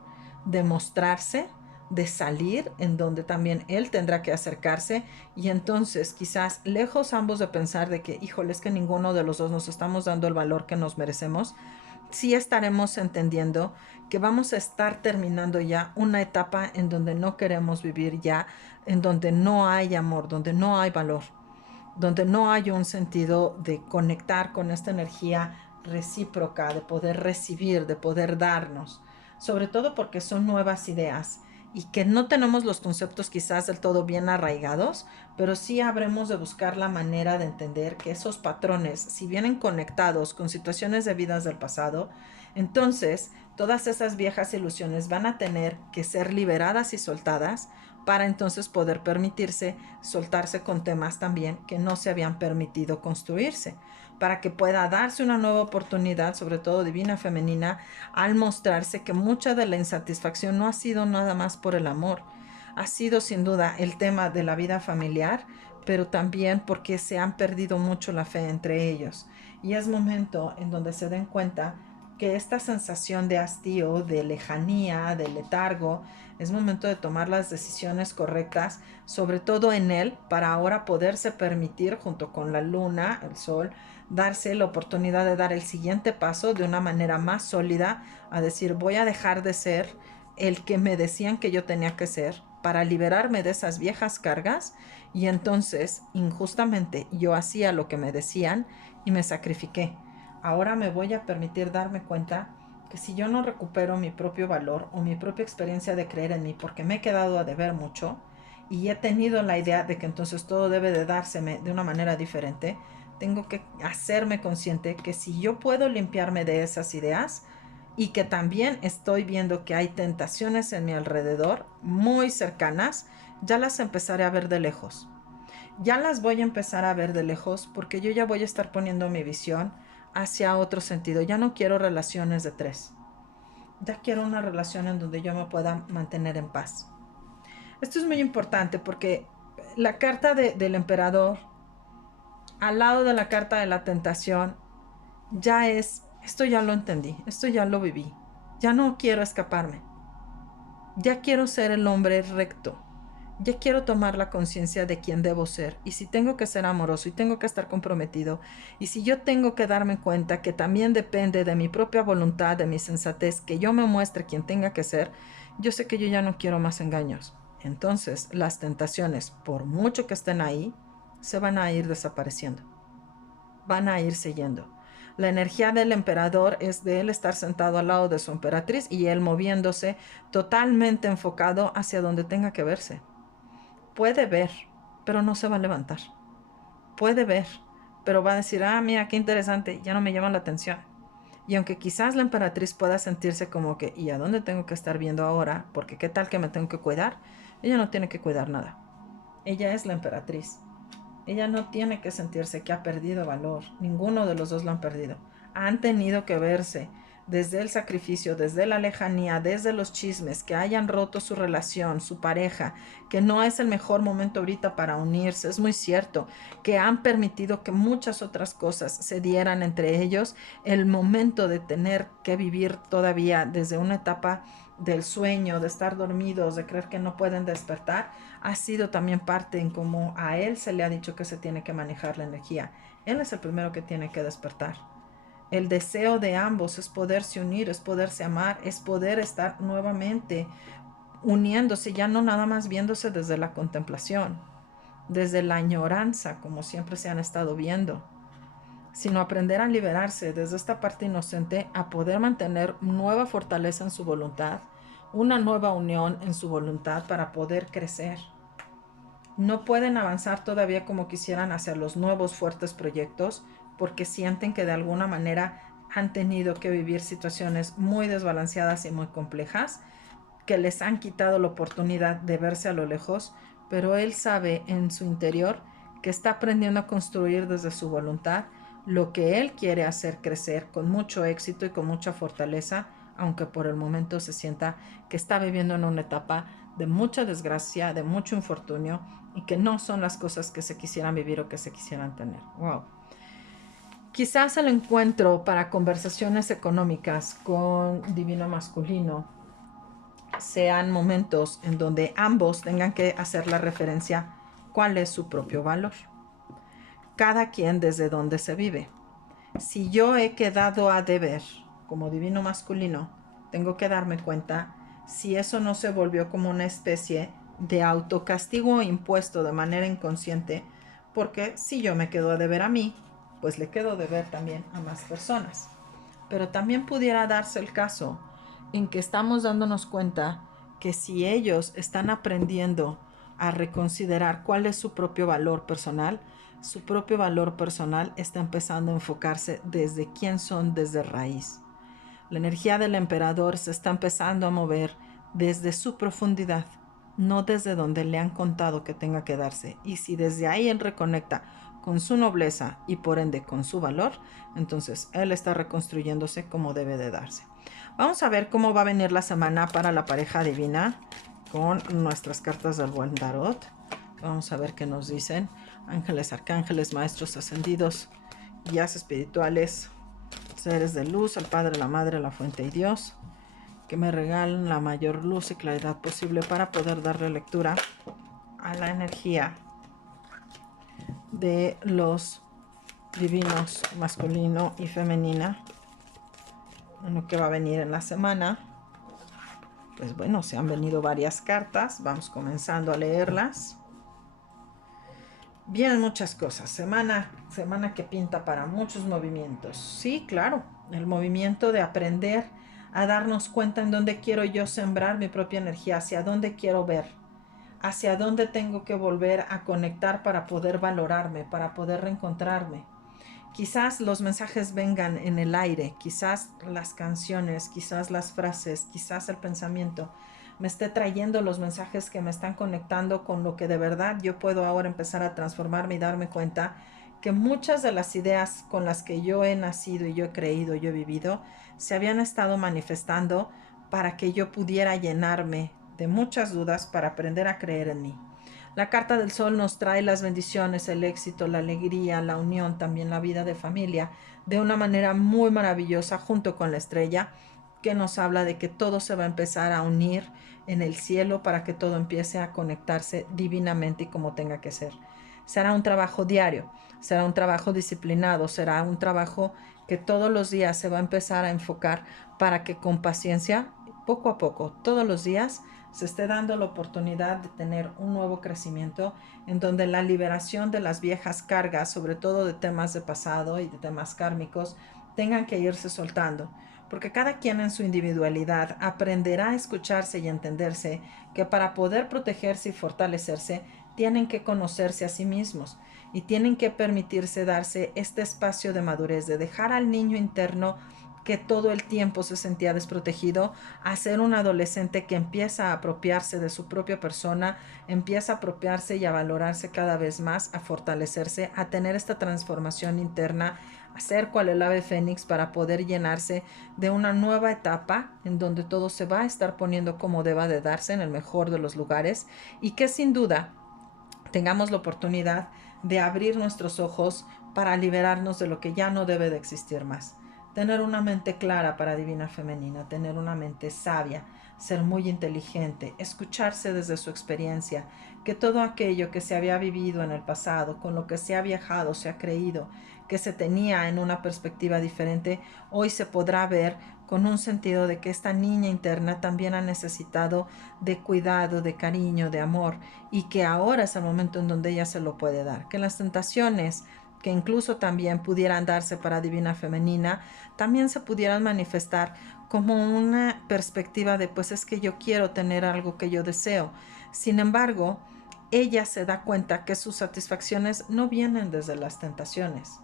de mostrarse, de salir en donde también él tendrá que acercarse y entonces quizás lejos ambos de pensar de que, híjole, es que ninguno de los dos nos estamos dando el valor que nos merecemos, sí estaremos entendiendo que vamos a estar terminando ya una etapa en donde no queremos vivir ya, en donde no hay amor, donde no hay valor, donde no hay un sentido de conectar con esta energía recíproca, de poder recibir, de poder darnos, sobre todo porque son nuevas ideas y que no tenemos los conceptos quizás del todo bien arraigados, pero sí habremos de buscar la manera de entender que esos patrones, si vienen conectados con situaciones de vidas del pasado, entonces todas esas viejas ilusiones van a tener que ser liberadas y soltadas para entonces poder permitirse soltarse con temas también que no se habían permitido construirse, para que pueda darse una nueva oportunidad, sobre todo Divina Femenina, al mostrarse que mucha de la insatisfacción no ha sido nada más por el amor, ha sido sin duda el tema de la vida familiar, pero también porque se han perdido mucho la fe entre ellos. Y es momento en donde se den cuenta que esta sensación de hastío, de lejanía, de letargo, es momento de tomar las decisiones correctas, sobre todo en él, para ahora poderse permitir, junto con la luna, el sol, darse la oportunidad de dar el siguiente paso de una manera más sólida, a decir, voy a dejar de ser el que me decían que yo tenía que ser para liberarme de esas viejas cargas y entonces injustamente yo hacía lo que me decían y me sacrifiqué. Ahora me voy a permitir darme cuenta que si yo no recupero mi propio valor o mi propia experiencia de creer en mí porque me he quedado a deber mucho y he tenido la idea de que entonces todo debe de dárseme de una manera diferente, tengo que hacerme consciente que si yo puedo limpiarme de esas ideas y que también estoy viendo que hay tentaciones en mi alrededor muy cercanas, ya las empezaré a ver de lejos. Ya las voy a empezar a ver de lejos porque yo ya voy a estar poniendo mi visión hacia otro sentido. Ya no quiero relaciones de tres. Ya quiero una relación en donde yo me pueda mantener en paz. Esto es muy importante porque la carta del emperador, al lado de la carta de la tentación, ya es, esto ya lo entendí, esto ya lo viví. Ya no quiero escaparme. Ya quiero ser el hombre recto. Ya quiero tomar la conciencia de quién debo ser. Y si tengo que ser amoroso y tengo que estar comprometido. Y si yo tengo que darme cuenta que también depende de mi propia voluntad, de mi sensatez, que yo me muestre quien tenga que ser, yo sé que yo ya no quiero más engaños. Entonces las tentaciones, por mucho que estén ahí, se van a ir desapareciendo. Van a irse yendo. La energía del emperador es de él estar sentado al lado de su emperatriz y él moviéndose totalmente enfocado hacia donde tenga que verse. Puede ver, pero no se va a levantar. Puede ver, pero va a decir, ah, mira, qué interesante, ya no me llama la atención. Y aunque quizás la emperatriz pueda sentirse como que, ¿y a dónde tengo que estar viendo ahora? Porque qué tal que me tengo que cuidar. Ella no tiene que cuidar nada. Ella es la emperatriz. Ella no tiene que sentirse que ha perdido valor. Ninguno de los dos lo han perdido. Han tenido que verse desde el sacrificio, desde la lejanía, desde los chismes, que hayan roto su relación, su pareja, que no es el mejor momento ahorita para unirse, es muy cierto, que han permitido que muchas otras cosas se dieran entre ellos, el momento de tener que vivir todavía desde una etapa del sueño, de estar dormidos, de creer que no pueden despertar, ha sido también parte en cómo a él se le ha dicho que se tiene que manejar la energía. Él es el primero que tiene que despertar. El deseo de ambos es poderse unir, es poderse amar, es poder estar nuevamente uniéndose, ya no nada más viéndose desde la contemplación, desde la añoranza, como siempre se han estado viendo, sino aprender a liberarse desde esta parte inocente, a poder mantener nueva fortaleza en su voluntad, una nueva unión en su voluntad para poder crecer. No pueden avanzar todavía como quisieran hacia los nuevos fuertes proyectos porque sienten que de alguna manera han tenido que vivir situaciones muy desbalanceadas y muy complejas que les han quitado la oportunidad de verse a lo lejos, pero él sabe en su interior que está aprendiendo a construir desde su voluntad lo que él quiere hacer crecer con mucho éxito y con mucha fortaleza, aunque por el momento se sienta que está viviendo en una etapa de mucha desgracia, de mucho infortunio y que no son las cosas que se quisieran vivir o que se quisieran tener. Wow. Quizás el encuentro para conversaciones económicas con divino masculino sean momentos en donde ambos tengan que hacer la referencia cuál es su propio valor. Cada quien desde donde se vive. Si yo he quedado a deber como divino masculino, tengo que darme cuenta si eso no se volvió como una especie de autocastigo impuesto de manera inconsciente, porque si yo me quedo a deber a mí, pues le quedo a deber también a más personas. Pero también pudiera darse el caso en que estamos dándonos cuenta que si ellos están aprendiendo a reconsiderar cuál es su propio valor personal, su propio valor personal está empezando a enfocarse desde quién son desde raíz. La energía del emperador se está empezando a mover desde su profundidad, no desde donde le han contado que tenga que darse. Y si desde ahí él reconecta con su nobleza y por ende con su valor, entonces él está reconstruyéndose como debe de darse. Vamos a ver cómo va a venir la semana para la pareja divina con nuestras cartas del buen tarot. Vamos a ver qué nos dicen ángeles, arcángeles, maestros ascendidos, guías espirituales, seres de luz, el Padre, la Madre, la Fuente y Dios, que me regalen la mayor luz y claridad posible para poder darle lectura a la energía de los divinos masculino y femenina en lo que va a venir en la semana. Pues bueno, se han venido varias cartas, vamos comenzando a leerlas. Vienen muchas cosas, semana que pinta para muchos movimientos. Sí, claro, el movimiento de aprender a darnos cuenta en dónde quiero yo sembrar mi propia energía, hacia dónde quiero ver, hacia dónde tengo que volver a conectar para poder valorarme, para poder reencontrarme. Quizás los mensajes vengan en el aire, quizás las canciones, quizás las frases, quizás el pensamiento me esté trayendo los mensajes que me están conectando con lo que de verdad yo puedo ahora empezar a transformarme y darme cuenta que muchas de las ideas con las que yo he nacido y yo he creído, yo he vivido, se habían estado manifestando para que yo pudiera llenarme de muchas dudas para aprender a creer en mí. La carta del sol nos trae las bendiciones, el éxito, la alegría, la unión, también la vida de familia, de una manera muy maravillosa junto con la estrella, que nos habla de que todo se va a empezar a unir en el cielo para que todo empiece a conectarse divinamente y como tenga que ser. Será un trabajo diario, será un trabajo disciplinado, será un trabajo que todos los días se va a empezar a enfocar para que con paciencia, poco a poco, todos los días, se esté dando la oportunidad de tener un nuevo crecimiento en donde la liberación de las viejas cargas, sobre todo de temas de pasado y de temas kármicos, tengan que irse soltando. Porque cada quien en su individualidad aprenderá a escucharse y entenderse que para poder protegerse y fortalecerse tienen que conocerse a sí mismos y tienen que permitirse darse este espacio de madurez, de dejar al niño interno que todo el tiempo se sentía desprotegido, a ser un adolescente que empieza a apropiarse de su propia persona, empieza a apropiarse y a valorarse cada vez más, a fortalecerse, a tener esta transformación interna, a ser cual el ave fénix para poder llenarse de una nueva etapa en donde todo se va a estar poniendo como deba de darse en el mejor de los lugares, y que sin duda tengamos la oportunidad de abrir nuestros ojos para liberarnos de lo que ya no debe de existir más. Tener una mente clara para Divina Femenina, tener una mente sabia, ser muy inteligente, escucharse desde su experiencia, que todo aquello que se había vivido en el pasado, con lo que se ha viajado, se ha creído, que se tenía en una perspectiva diferente, hoy se podrá ver con un sentido de que esta niña interna también ha necesitado de cuidado, de cariño, de amor, y que ahora es el momento en donde ella se lo puede dar. Que las tentaciones que incluso también pudieran darse para Divina Femenina, también se pudieran manifestar como una perspectiva de, pues es que yo quiero tener algo que yo deseo. Sin embargo, ella se da cuenta que sus satisfacciones no vienen desde las tentaciones.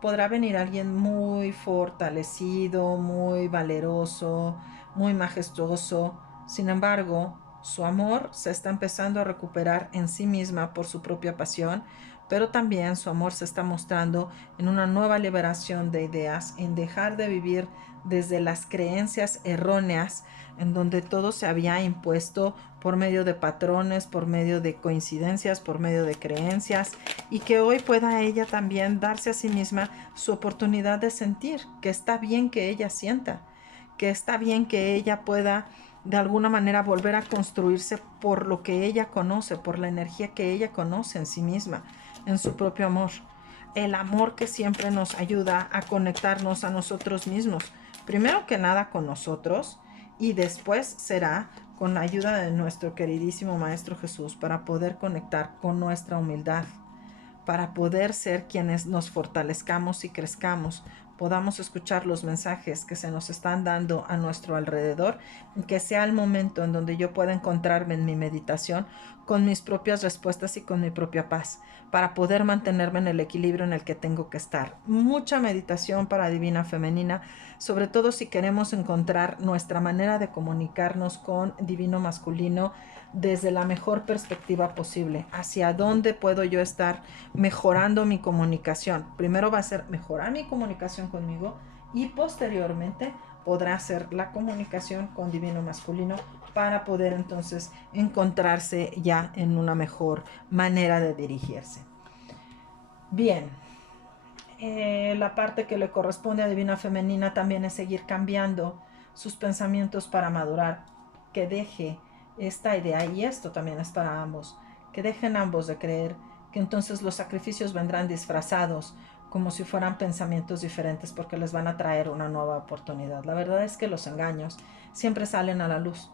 Podrá venir alguien muy fortalecido, muy valeroso, muy majestuoso. Sin embargo, su amor se está empezando a recuperar en sí misma por su propia pasión, pero también su amor se está mostrando en una nueva liberación de ideas, en dejar de vivir desde las creencias erróneas, en donde todo se había impuesto por medio de patrones, por medio de coincidencias, por medio de creencias, y que hoy pueda ella también darse a sí misma su oportunidad de sentir que está bien que ella sienta, que está bien que ella pueda de alguna manera volver a construirse por lo que ella conoce, por la energía que ella conoce en sí misma, en su propio amor. El amor que siempre nos ayuda a conectarnos a nosotros mismos. Primero que nada con nosotros, y después será con la ayuda de nuestro queridísimo Maestro Jesús para poder conectar con nuestra humildad, para poder ser quienes nos fortalezcamos y crezcamos, podamos escuchar los mensajes que se nos están dando a nuestro alrededor, que sea el momento en donde yo pueda encontrarme en mi meditación con mis propias respuestas y con mi propia paz, para poder mantenerme en el equilibrio en el que tengo que estar. Mucha meditación para Divina Femenina, sobre todo si queremos encontrar nuestra manera de comunicarnos con Divino Masculino desde la mejor perspectiva posible. Hacia dónde puedo yo estar mejorando mi comunicación. Primero va a ser mejorar mi comunicación conmigo, y posteriormente podrá ser la comunicación con Divino Masculino para poder entonces encontrarse ya en una mejor manera de dirigirse. Bien, la parte que le corresponde a Divina Femenina también es seguir cambiando sus pensamientos para madurar, que deje esta idea, y esto también es para ambos, que dejen ambos de creer que entonces los sacrificios vendrán disfrazados como si fueran pensamientos diferentes porque les van a traer una nueva oportunidad. La verdad es que los engaños siempre salen a la luz,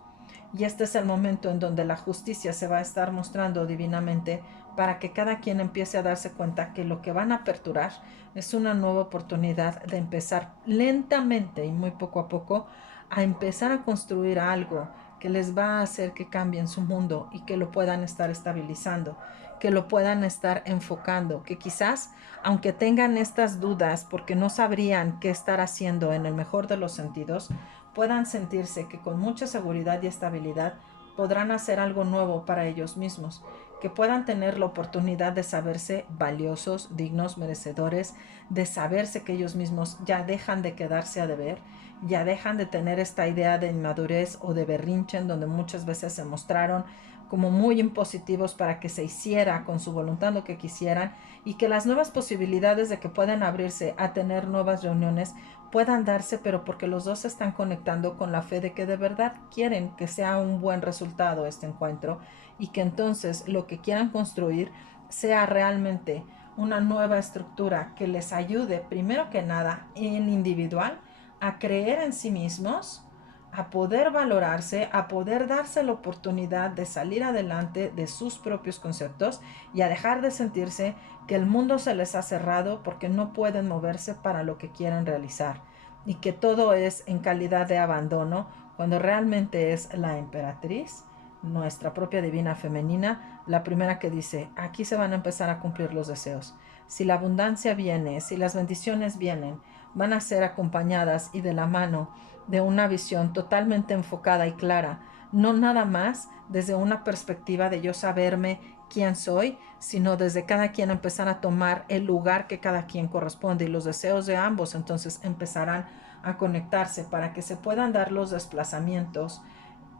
y este es el momento en donde la justicia se va a estar mostrando divinamente para que cada quien empiece a darse cuenta que lo que van a aperturar es una nueva oportunidad de empezar lentamente y muy poco a poco a empezar a construir algo que les va a hacer que cambien su mundo y que lo puedan estar estabilizando, que lo puedan estar enfocando, que quizás, aunque tengan estas dudas porque no sabrían qué estar haciendo en el mejor de los sentidos, puedan sentirse que con mucha seguridad y estabilidad podrán hacer algo nuevo para ellos mismos, que puedan tener la oportunidad de saberse valiosos, dignos, merecedores, de saberse que ellos mismos ya dejan de quedarse a deber, ya dejan de tener esta idea de inmadurez o de berrinche en donde muchas veces se mostraron como muy impositivos para que se hiciera con su voluntad lo que quisieran, y que las nuevas posibilidades de que puedan abrirse a tener nuevas reuniones puedan darse, pero porque los dos se están conectando con la fe de que de verdad quieren que sea un buen resultado este encuentro, y que entonces lo que quieran construir sea realmente una nueva estructura que les ayude, primero que nada, en individual, a creer en sí mismos, a poder valorarse, a poder darse la oportunidad de salir adelante de sus propios conceptos, y a dejar de sentirse que el mundo se les ha cerrado porque no pueden moverse para lo que quieren realizar, y que todo es en calidad de abandono, cuando realmente es la emperatriz, nuestra propia Divina Femenina, la primera que dice: aquí se van a empezar a cumplir los deseos. Si la abundancia viene, si las bendiciones vienen, van a ser acompañadas y de la mano de una visión totalmente enfocada y clara, no nada más desde una perspectiva de yo saberme quién soy, sino desde cada quien empezar a tomar el lugar que cada quien corresponde y los deseos de ambos entonces empezarán a conectarse para que se puedan dar los desplazamientos,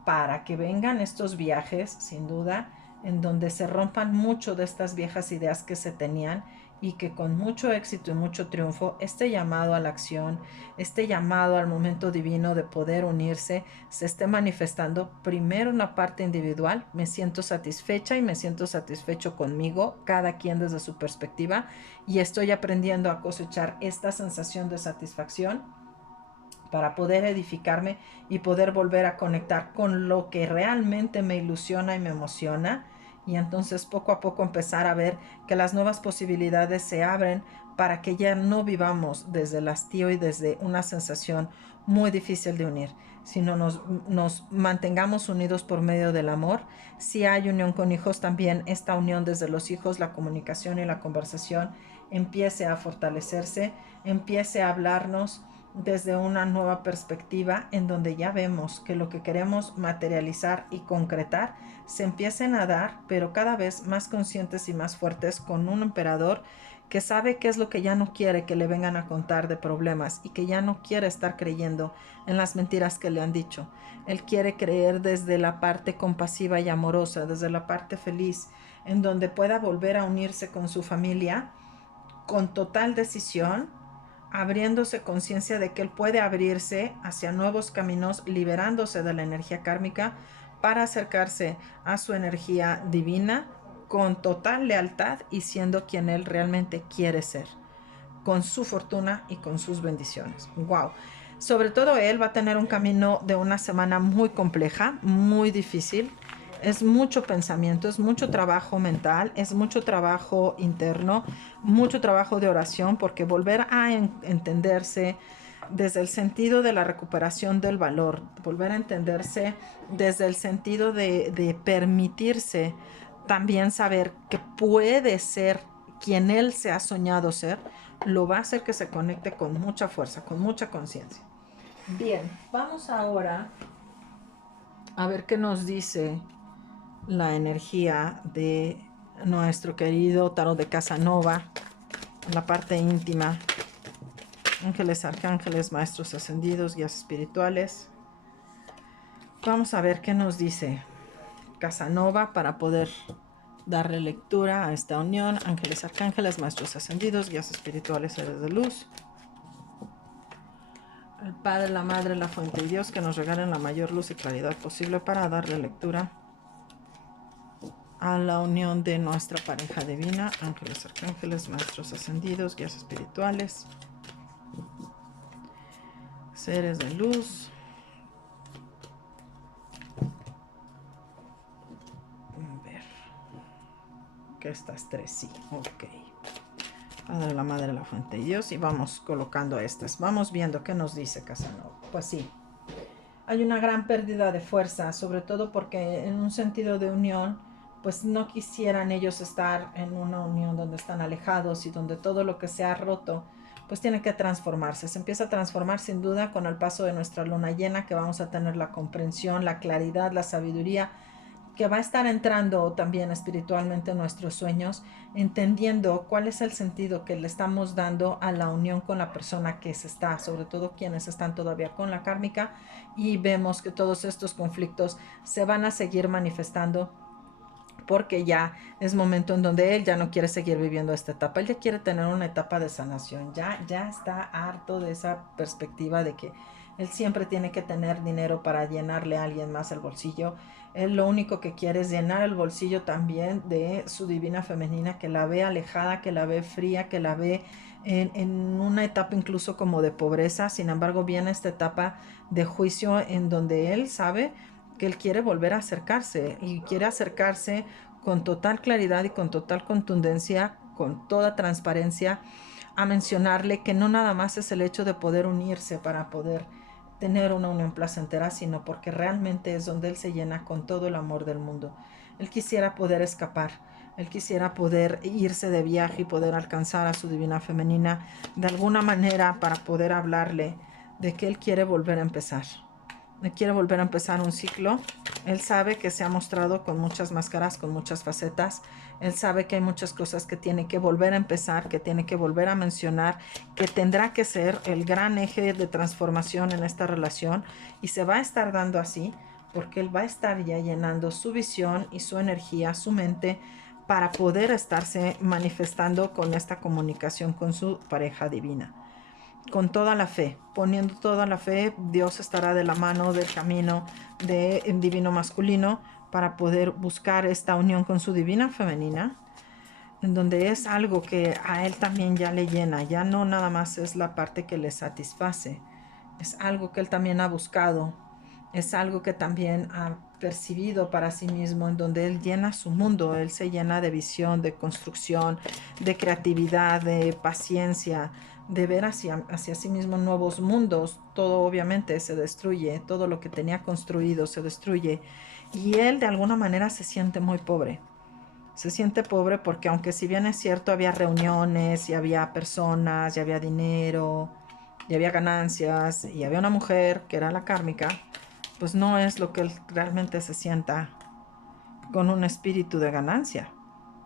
para que vengan estos viajes, sin duda, en donde se rompan mucho de estas viejas ideas que se tenían y que con mucho éxito y mucho triunfo este llamado a la acción, este llamado al momento divino de poder unirse, se esté manifestando primero en la parte individual. Me siento satisfecha y me siento satisfecho conmigo, cada quien desde su perspectiva, y estoy aprendiendo a cosechar esta sensación de satisfacción para poder edificarme y poder volver a conectar con lo que realmente me ilusiona y me emociona, y entonces poco a poco empezar a ver que las nuevas posibilidades se abren para que ya no vivamos desde el hastío y desde una sensación muy difícil de unir, sino nos mantengamos unidos por medio del amor. Si hay unión con hijos, también esta unión desde los hijos, la comunicación y la conversación empiece a fortalecerse, empiece a hablarnos desde una nueva perspectiva en donde ya vemos que lo que queremos materializar y concretar se empiecen a dar, pero cada vez más conscientes y más fuertes, con un emperador que sabe qué es lo que ya no quiere que le vengan a contar de problemas y que ya no quiere estar creyendo en las mentiras que le han dicho. Él quiere creer desde la parte compasiva y amorosa, desde la parte feliz, en donde pueda volver a unirse con su familia con total decisión, abriéndose conciencia de que él puede abrirse hacia nuevos caminos, liberándose de la energía kármica para acercarse a su energía divina con total lealtad y siendo quien él realmente quiere ser, con su fortuna y con sus bendiciones. Wow. Sobre todo él va a tener un camino de una semana muy compleja, muy difícil. Es mucho pensamiento, es mucho trabajo mental, es mucho trabajo interno, mucho trabajo de oración, porque volver a entenderse desde el sentido de la recuperación del valor, volver a entenderse desde el sentido de permitirse también saber que puede ser quien él se ha soñado ser, lo va a hacer que se conecte con mucha fuerza, con mucha conciencia. Bien, vamos ahora a ver qué nos dice la energía de nuestro querido tarot de Casanova, en la parte íntima. Ángeles, arcángeles, maestros ascendidos, guías espirituales. Vamos a ver qué nos dice Casanova para poder darle lectura a esta unión. Ángeles, arcángeles, maestros ascendidos, guías espirituales, seres de luz. El Padre, la Madre, la Fuente y Dios, que nos regalen la mayor luz y claridad posible para darle lectura a la unión de nuestra pareja divina. Ángeles, arcángeles, maestros ascendidos, guías espirituales, seres de luz. A ver, que estas tres sí, ok. Padre, la Madre, la Fuente y Dios, y vamos colocando estas. Vamos viendo qué nos dice Casanova. Pues sí, hay una gran pérdida de fuerza, sobre todo porque en un sentido de unión, pues no quisieran ellos estar en una unión donde están alejados y donde todo lo que se ha roto, pues tiene que transformarse. Se empieza a transformar sin duda con el paso de nuestra luna llena, que vamos a tener la comprensión, la claridad, la sabiduría, que va a estar entrando también espiritualmente en nuestros sueños, entendiendo cuál es el sentido que le estamos dando a la unión con la persona que se está, sobre todo quienes están todavía con la kármica, y vemos que todos estos conflictos se van a seguir manifestando porque ya es momento en donde él ya no quiere seguir viviendo esta etapa, él ya quiere tener una etapa de sanación, ya está harto de esa perspectiva de que él siempre tiene que tener dinero para llenarle a alguien más el bolsillo. Él lo único que quiere es llenar el bolsillo también de su divina femenina, que la ve alejada, que la ve fría, que la ve en una etapa incluso como de pobreza. Sin embargo, viene esta etapa de juicio en donde él sabe que él quiere volver a acercarse y quiere acercarse con total claridad y con total contundencia, con toda transparencia, a mencionarle que no nada más es el hecho de poder unirse para poder tener una unión placentera, sino porque realmente es donde él se llena con todo el amor del mundo. Él quisiera poder escapar, Él quisiera poder irse de viaje y poder alcanzar a su divina femenina de alguna manera para poder hablarle de que él quiere volver a empezar. Él quiere volver a empezar un ciclo. Él sabe que se ha mostrado con muchas máscaras, con muchas facetas. Él sabe que hay muchas cosas que tiene que volver a empezar, que tiene que volver a mencionar, que tendrá que ser el gran eje de transformación en esta relación, y se va a estar dando así porque él va a estar ya llenando su visión y su energía, su mente, para poder estarse manifestando con esta comunicación con su pareja divina. Con toda la fe, poniendo toda la fe, Dios estará de la mano del camino del divino masculino para poder buscar esta unión con su divina femenina, en donde es algo que a él también ya le llena, ya no nada más es la parte que le satisface, es algo que él también ha buscado, es algo que también ha percibido para sí mismo, en donde él llena su mundo, él se llena de visión, de construcción, de creatividad, de paciencia, de ver hacia sí mismo nuevos mundos. Todo obviamente se destruye, todo lo que tenía construido se destruye, y él de alguna manera se siente muy pobre. Se siente pobre porque, aunque si bien es cierto, había reuniones y había personas y había dinero y había ganancias y había una mujer que era la kármica, pues no es lo que él realmente se sienta con un espíritu de ganancia.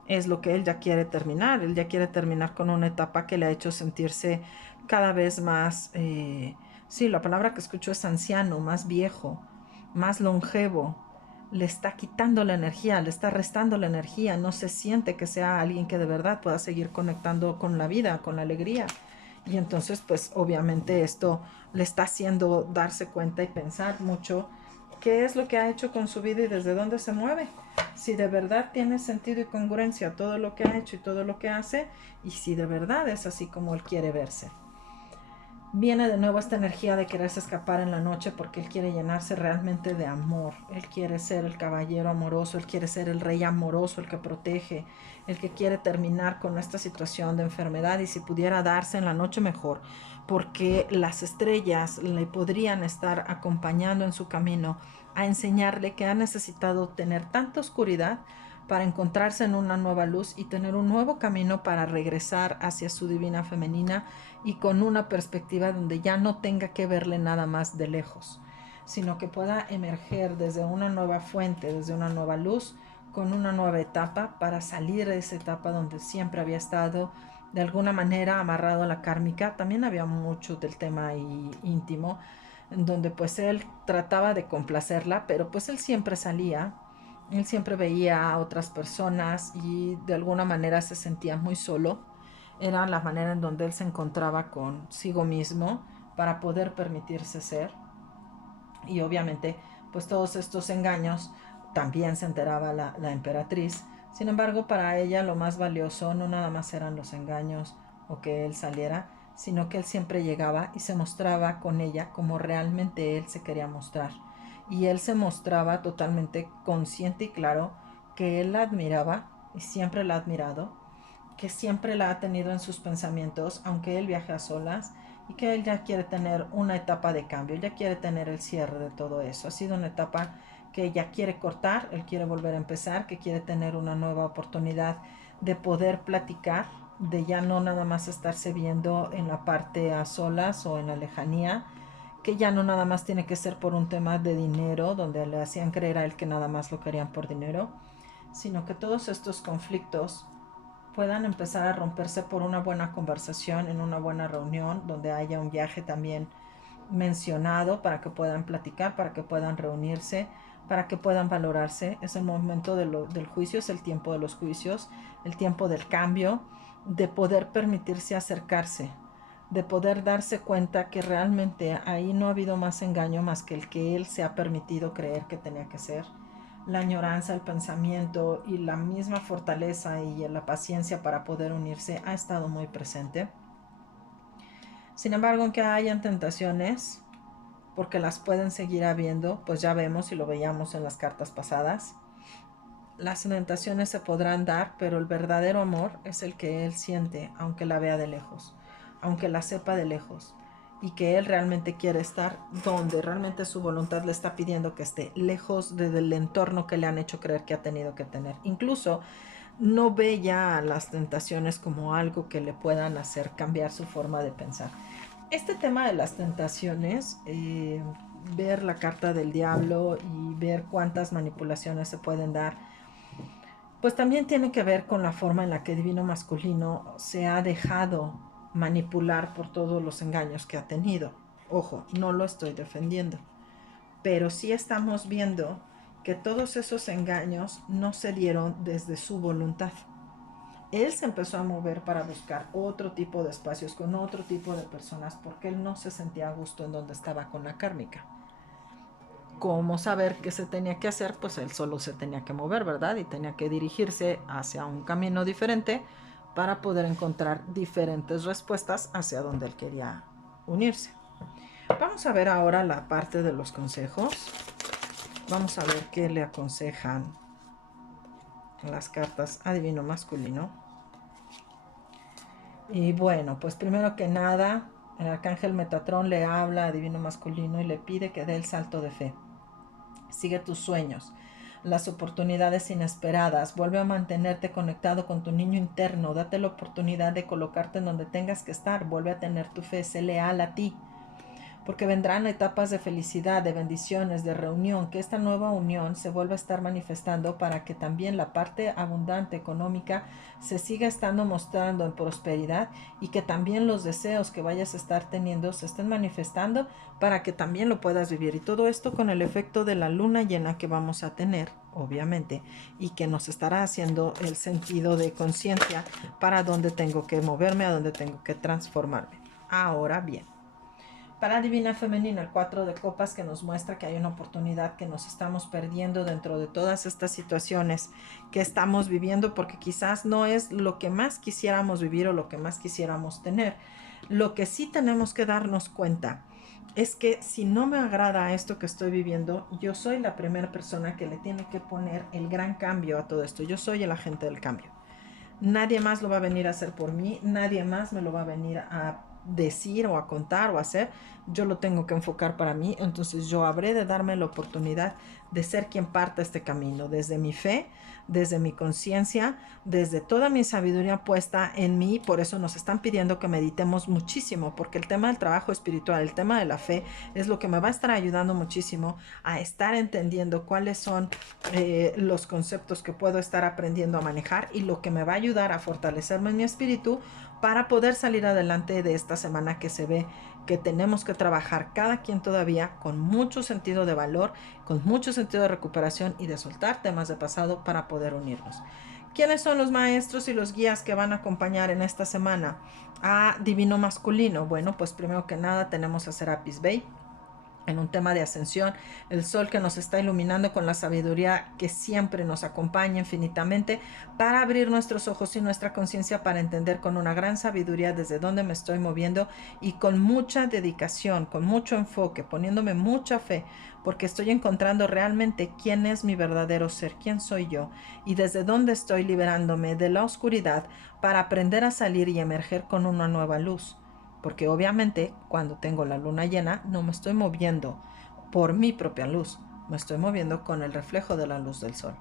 Es lo que él ya quiere terminar. Él ya quiere terminar con una etapa que le ha hecho sentirse cada vez más, sí, la palabra que escucho es anciano, más viejo, más longevo. Le está quitando la energía, le está restando la energía. No se siente que sea alguien que de verdad pueda seguir conectando con la vida, con la alegría. Y entonces, pues obviamente esto le está haciendo darse cuenta y pensar mucho qué es lo que ha hecho con su vida y desde dónde se mueve. Si de verdad tiene sentido y congruencia todo lo que ha hecho y todo lo que hace, y si de verdad es así como él quiere verse. Viene de nuevo esta energía de quererse escapar en la noche porque él quiere llenarse realmente de amor. Él quiere ser el caballero amoroso, él quiere ser el rey amoroso, el que protege, el que quiere terminar con esta situación de enfermedad, y si pudiera darse en la noche mejor, porque las estrellas le podrían estar acompañando en su camino a enseñarle que ha necesitado tener tanta oscuridad para encontrarse en una nueva luz y tener un nuevo camino para regresar hacia su divina femenina, y con una perspectiva donde ya no tenga que verle nada más de lejos, sino que pueda emerger desde una nueva fuente, desde una nueva luz, con una nueva etapa, para salir de esa etapa donde siempre había estado de alguna manera amarrado a la kármica. También había mucho del tema íntimo, en donde pues él trataba de complacerla, pero pues él siempre salía, él siempre veía a otras personas y de alguna manera se sentía muy solo. Era la manera en donde él se encontraba consigo mismo para poder permitirse ser. Y obviamente, pues todos estos engaños también se enteraba la emperatriz. Sin embargo, para ella lo más valioso no nada más eran los engaños o que él saliera, sino que él siempre llegaba y se mostraba con ella como realmente él se quería mostrar. Y él se mostraba totalmente consciente y claro que él la admiraba y siempre la ha admirado, que siempre la ha tenido en sus pensamientos, aunque él viaje a solas, y que él ya quiere tener una etapa de cambio, ya quiere tener el cierre de todo eso. Ha sido una etapa que ella quiere cortar, él quiere volver a empezar, que quiere tener una nueva oportunidad de poder platicar, de ya no nada más estarse viendo en la parte a solas o en la lejanía, que ya no nada más tiene que ser por un tema de dinero, donde le hacían creer a él que nada más lo querían por dinero, sino que todos estos conflictos puedan empezar a romperse por una buena conversación, en una buena reunión, donde haya un viaje también mencionado para que puedan platicar, para que puedan reunirse, para que puedan valorarse. Es el momento del juicio, es el tiempo de los juicios, el tiempo del cambio, de poder permitirse acercarse, de poder darse cuenta que realmente ahí no ha habido más engaño más que el que él se ha permitido creer que tenía que ser. La añoranza, el pensamiento y la misma fortaleza y la paciencia para poder unirse ha estado muy presente. Sin embargo, aunque hayan tentaciones, porque las pueden seguir habiendo, pues ya vemos y lo veíamos en las cartas pasadas, las tentaciones se podrán dar, pero el verdadero amor es el que él siente, aunque la vea de lejos, aunque la sepa de lejos, y que él realmente quiere estar donde realmente su voluntad le está pidiendo que esté, lejos del entorno que le han hecho creer que ha tenido que tener. Incluso no ve ya las tentaciones como algo que le puedan hacer cambiar su forma de pensar. Este tema de las tentaciones, ver la carta del diablo y ver cuántas manipulaciones se pueden dar, pues también tiene que ver con la forma en la que Divino Masculino se ha dejado manipular por todos los engaños que ha tenido. Ojo, no lo estoy defendiendo, pero sí estamos viendo que todos esos engaños no se dieron desde su voluntad. Él se empezó a mover para buscar otro tipo de espacios con otro tipo de personas porque él no se sentía a gusto en donde estaba con la kármica. ¿Cómo saber qué se tenía que hacer? Pues él solo se tenía que mover, ¿verdad? Y tenía que dirigirse hacia un camino diferente para poder encontrar diferentes respuestas hacia donde él quería unirse. Vamos a ver ahora la parte de los consejos. Vamos a ver qué le aconsejan las cartas a Divino Masculino. Y bueno, pues primero que nada, el arcángel Metatrón le habla a Divino Masculino y le pide que dé el salto de fe. Sigue tus sueños, las oportunidades inesperadas, vuelve a mantenerte conectado con tu niño interno, date la oportunidad de colocarte en donde tengas que estar, vuelve a tener tu fe, sé leal a ti, porque vendrán etapas de felicidad, de bendiciones, de reunión, que esta nueva unión se vuelva a estar manifestando para que también la parte abundante económica se siga estando mostrando en prosperidad y que también los deseos que vayas a estar teniendo se estén manifestando para que también lo puedas vivir. Y todo esto con el efecto de la luna llena que vamos a tener, obviamente, y que nos estará haciendo el sentido de conciencia para dónde tengo que moverme, a dónde tengo que transformarme. Ahora bien, para Divina Femenina, el 4 de copas que nos muestra que hay una oportunidad que nos estamos perdiendo dentro de todas estas situaciones que estamos viviendo porque quizás no es lo que más quisiéramos vivir o lo que más quisiéramos tener. Lo que sí tenemos que darnos cuenta es que si no me agrada esto que estoy viviendo, yo soy la primera persona que le tiene que poner el gran cambio a todo esto. Yo soy el agente del cambio. Nadie más lo va a venir a hacer por mí, nadie más me lo va a venir a decir o a contar o a hacer. Yo lo tengo que enfocar para mí, entonces yo habré de darme la oportunidad de ser quien parta este camino, desde mi fe, desde mi conciencia, desde toda mi sabiduría puesta en mí. Por eso nos están pidiendo que meditemos muchísimo, porque el tema del trabajo espiritual, el tema de la fe, es lo que me va a estar ayudando muchísimo a estar entendiendo cuáles son los conceptos que puedo estar aprendiendo a manejar y lo que me va a ayudar a fortalecerme en mi espíritu para poder salir adelante de esta semana que se ve que tenemos que trabajar cada quien todavía con mucho sentido de valor, con mucho sentido de recuperación y de soltar temas de pasado para poder unirnos. ¿Quiénes son los maestros y los guías que van a acompañar en esta semana a Divino Masculino? Bueno, pues primero que nada tenemos a Serapis Bey en un tema de ascensión, el sol que nos está iluminando con la sabiduría que siempre nos acompaña infinitamente para abrir nuestros ojos y nuestra conciencia para entender con una gran sabiduría desde dónde me estoy moviendo y con mucha dedicación, con mucho enfoque, poniéndome mucha fe, porque estoy encontrando realmente quién es mi verdadero ser, quién soy yo y desde dónde estoy liberándome de la oscuridad para aprender a salir y emerger con una nueva luz. Porque obviamente cuando tengo la luna llena no me estoy moviendo por mi propia luz, me estoy moviendo con el reflejo de la luz del sol.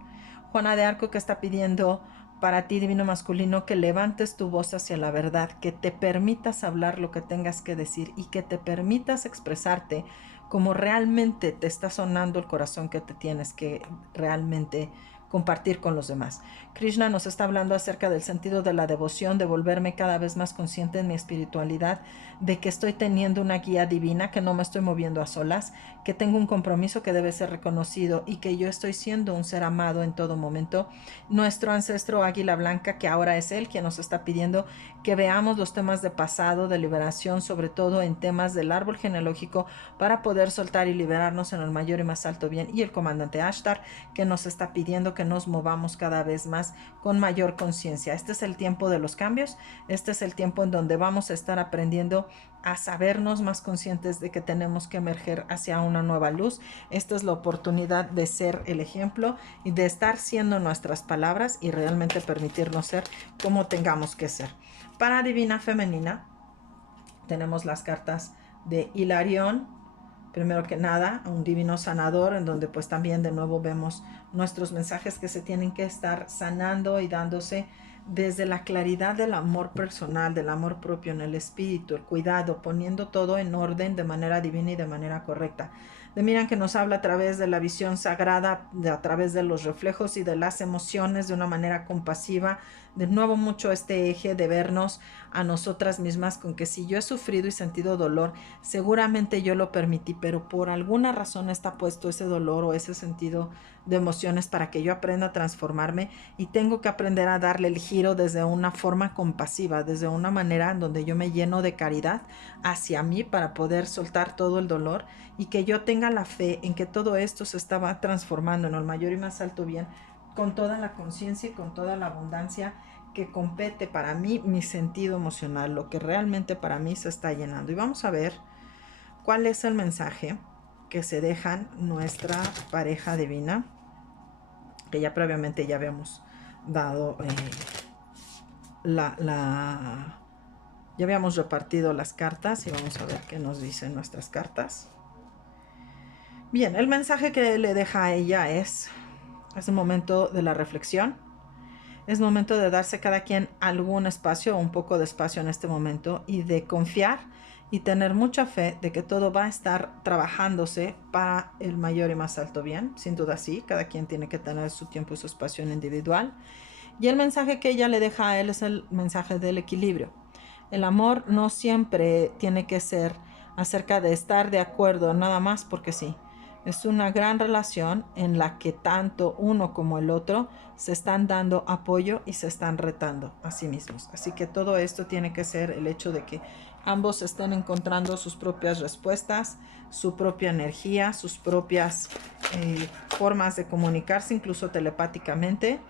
Juana de Arco que está pidiendo para ti, Divino Masculino, que levantes tu voz hacia la verdad, que te permitas hablar lo que tengas que decir y que te permitas expresarte como realmente te está sonando el corazón que te tienes que realmente compartir con los demás. Krishna nos está hablando acerca del sentido de la devoción, de volverme cada vez más consciente en mi espiritualidad, de que estoy teniendo una guía divina, que no me estoy moviendo a solas, que tengo un compromiso que debe ser reconocido y que yo estoy siendo un ser amado en todo momento. Nuestro ancestro Águila Blanca, que ahora es él quien nos está pidiendo que veamos los temas de pasado, de liberación, sobre todo en temas del árbol genealógico, para poder soltar y liberarnos en el mayor y más alto bien. Y el comandante Ashtar, que nos está pidiendo que nos movamos cada vez más con mayor conciencia. Este es el tiempo de los cambios, este es el tiempo en donde vamos a estar aprendiendo a sabernos más conscientes de que tenemos que emerger hacia una nueva luz. Esta es la oportunidad de ser el ejemplo y de estar siendo nuestras palabras y realmente permitirnos ser como tengamos que ser. Para Divina Femenina tenemos las cartas de Hilarión, primero que nada, a un divino sanador, en donde pues también de nuevo vemos nuestros mensajes que se tienen que estar sanando y dándose desde la claridad del amor personal, del amor propio en el espíritu, el cuidado, poniendo todo en orden de manera divina y de manera correcta. De Miran, que nos habla a través de la visión sagrada, a través de los reflejos y de las emociones de una manera compasiva. De nuevo mucho este eje de vernos a nosotras mismas, con que si yo he sufrido y sentido dolor, seguramente yo lo permití, pero por alguna razón está puesto ese dolor o ese sentido de emociones para que yo aprenda a transformarme, y tengo que aprender a darle el giro desde una forma compasiva, desde una manera en donde yo me lleno de caridad hacia mí para poder soltar todo el dolor, y que yo tenga la fe en que todo esto se estaba transformando en el mayor y más alto bien, con toda la conciencia y con toda la abundancia que compete para mí mi sentido emocional, lo que realmente para mí se está llenando. Y vamos a ver cuál es el mensaje que se dejan nuestra pareja divina, que ya previamente ya habíamos dado ya habíamos repartido las cartas, y vamos a ver qué nos dicen nuestras cartas. Bien, el mensaje que le deja a ella es el momento de la reflexión. Es momento de darse cada quien algún espacio, un poco de espacio en este momento, y de confiar y tener mucha fe de que todo va a estar trabajándose para el mayor y más alto bien. Sin duda sí, cada quien tiene que tener su tiempo y su espacio en individual. Y el mensaje que ella le deja a él es el mensaje del equilibrio. El amor no siempre tiene que ser acerca de estar de acuerdo nada más porque sí. Es una gran relación en la que tanto uno como el otro se están dando apoyo y se están retando a sí mismos. Así que todo esto tiene que ser el hecho de que ambos estén encontrando sus propias respuestas, su propia energía, sus propias formas de comunicarse, incluso telepáticamente.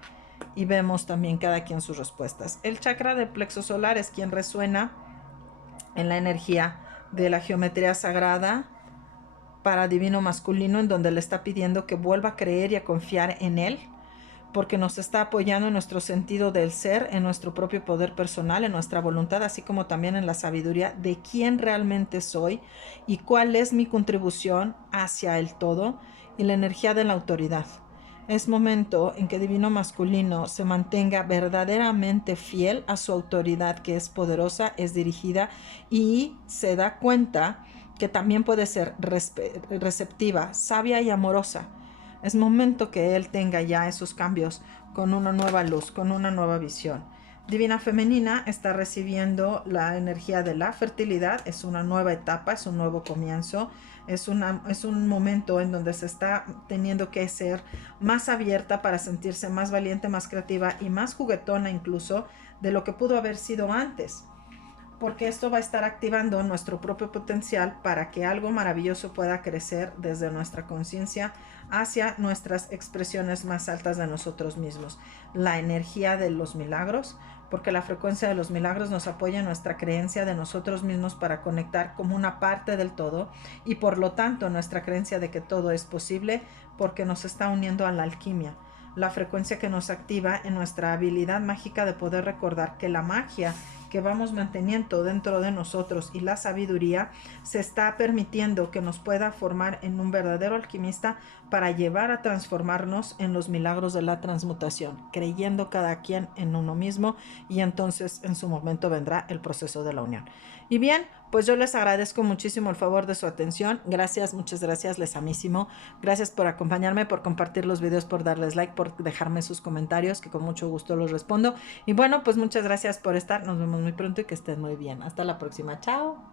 Y vemos también cada quien sus respuestas. El chakra del plexo solar es quien resuena en la energía de la geometría sagrada para divino masculino, en donde le está pidiendo que vuelva a creer y a confiar en él, porque nos está apoyando en nuestro sentido del ser, en nuestro propio poder personal, en nuestra voluntad, así como también en la sabiduría de quién realmente soy y cuál es mi contribución hacia el todo, y la energía de la autoridad. Es momento en que divino masculino se mantenga verdaderamente fiel a su autoridad, que es poderosa, es dirigida, y se da cuenta que también puede ser receptiva, sabia y amorosa. Es momento que él tenga ya esos cambios con una nueva luz, con una nueva visión. Divina femenina está recibiendo la energía de la fertilidad. Es una nueva etapa, es un nuevo comienzo. Es un momento en donde se está teniendo que ser más abierta para sentirse más valiente, más creativa y más juguetona incluso de lo que pudo haber sido antes, porque esto va a estar activando nuestro propio potencial para que algo maravilloso pueda crecer desde nuestra conciencia hacia nuestras expresiones más altas de nosotros mismos. La energía de los milagros, porque la frecuencia de los milagros nos apoya en nuestra creencia de nosotros mismos para conectar como una parte del todo, y por lo tanto nuestra creencia de que todo es posible, porque nos está uniendo a la alquimia. La frecuencia que nos activa en nuestra habilidad mágica de poder recordar que la magia que vamos manteniendo dentro de nosotros y la sabiduría se está permitiendo que nos pueda formar en un verdadero alquimista para llevar a transformarnos en los milagros de la transmutación, creyendo cada quien en uno mismo, y entonces en su momento vendrá el proceso de la unión. Y bien, pues yo les agradezco muchísimo el favor de su atención. Gracias, muchas gracias, les amísimo. Gracias por acompañarme, por compartir los videos, por darles like, por dejarme sus comentarios, que con mucho gusto los respondo. Y bueno, pues muchas gracias por estar. Nos vemos muy pronto y que estén muy bien. Hasta la próxima. Chao.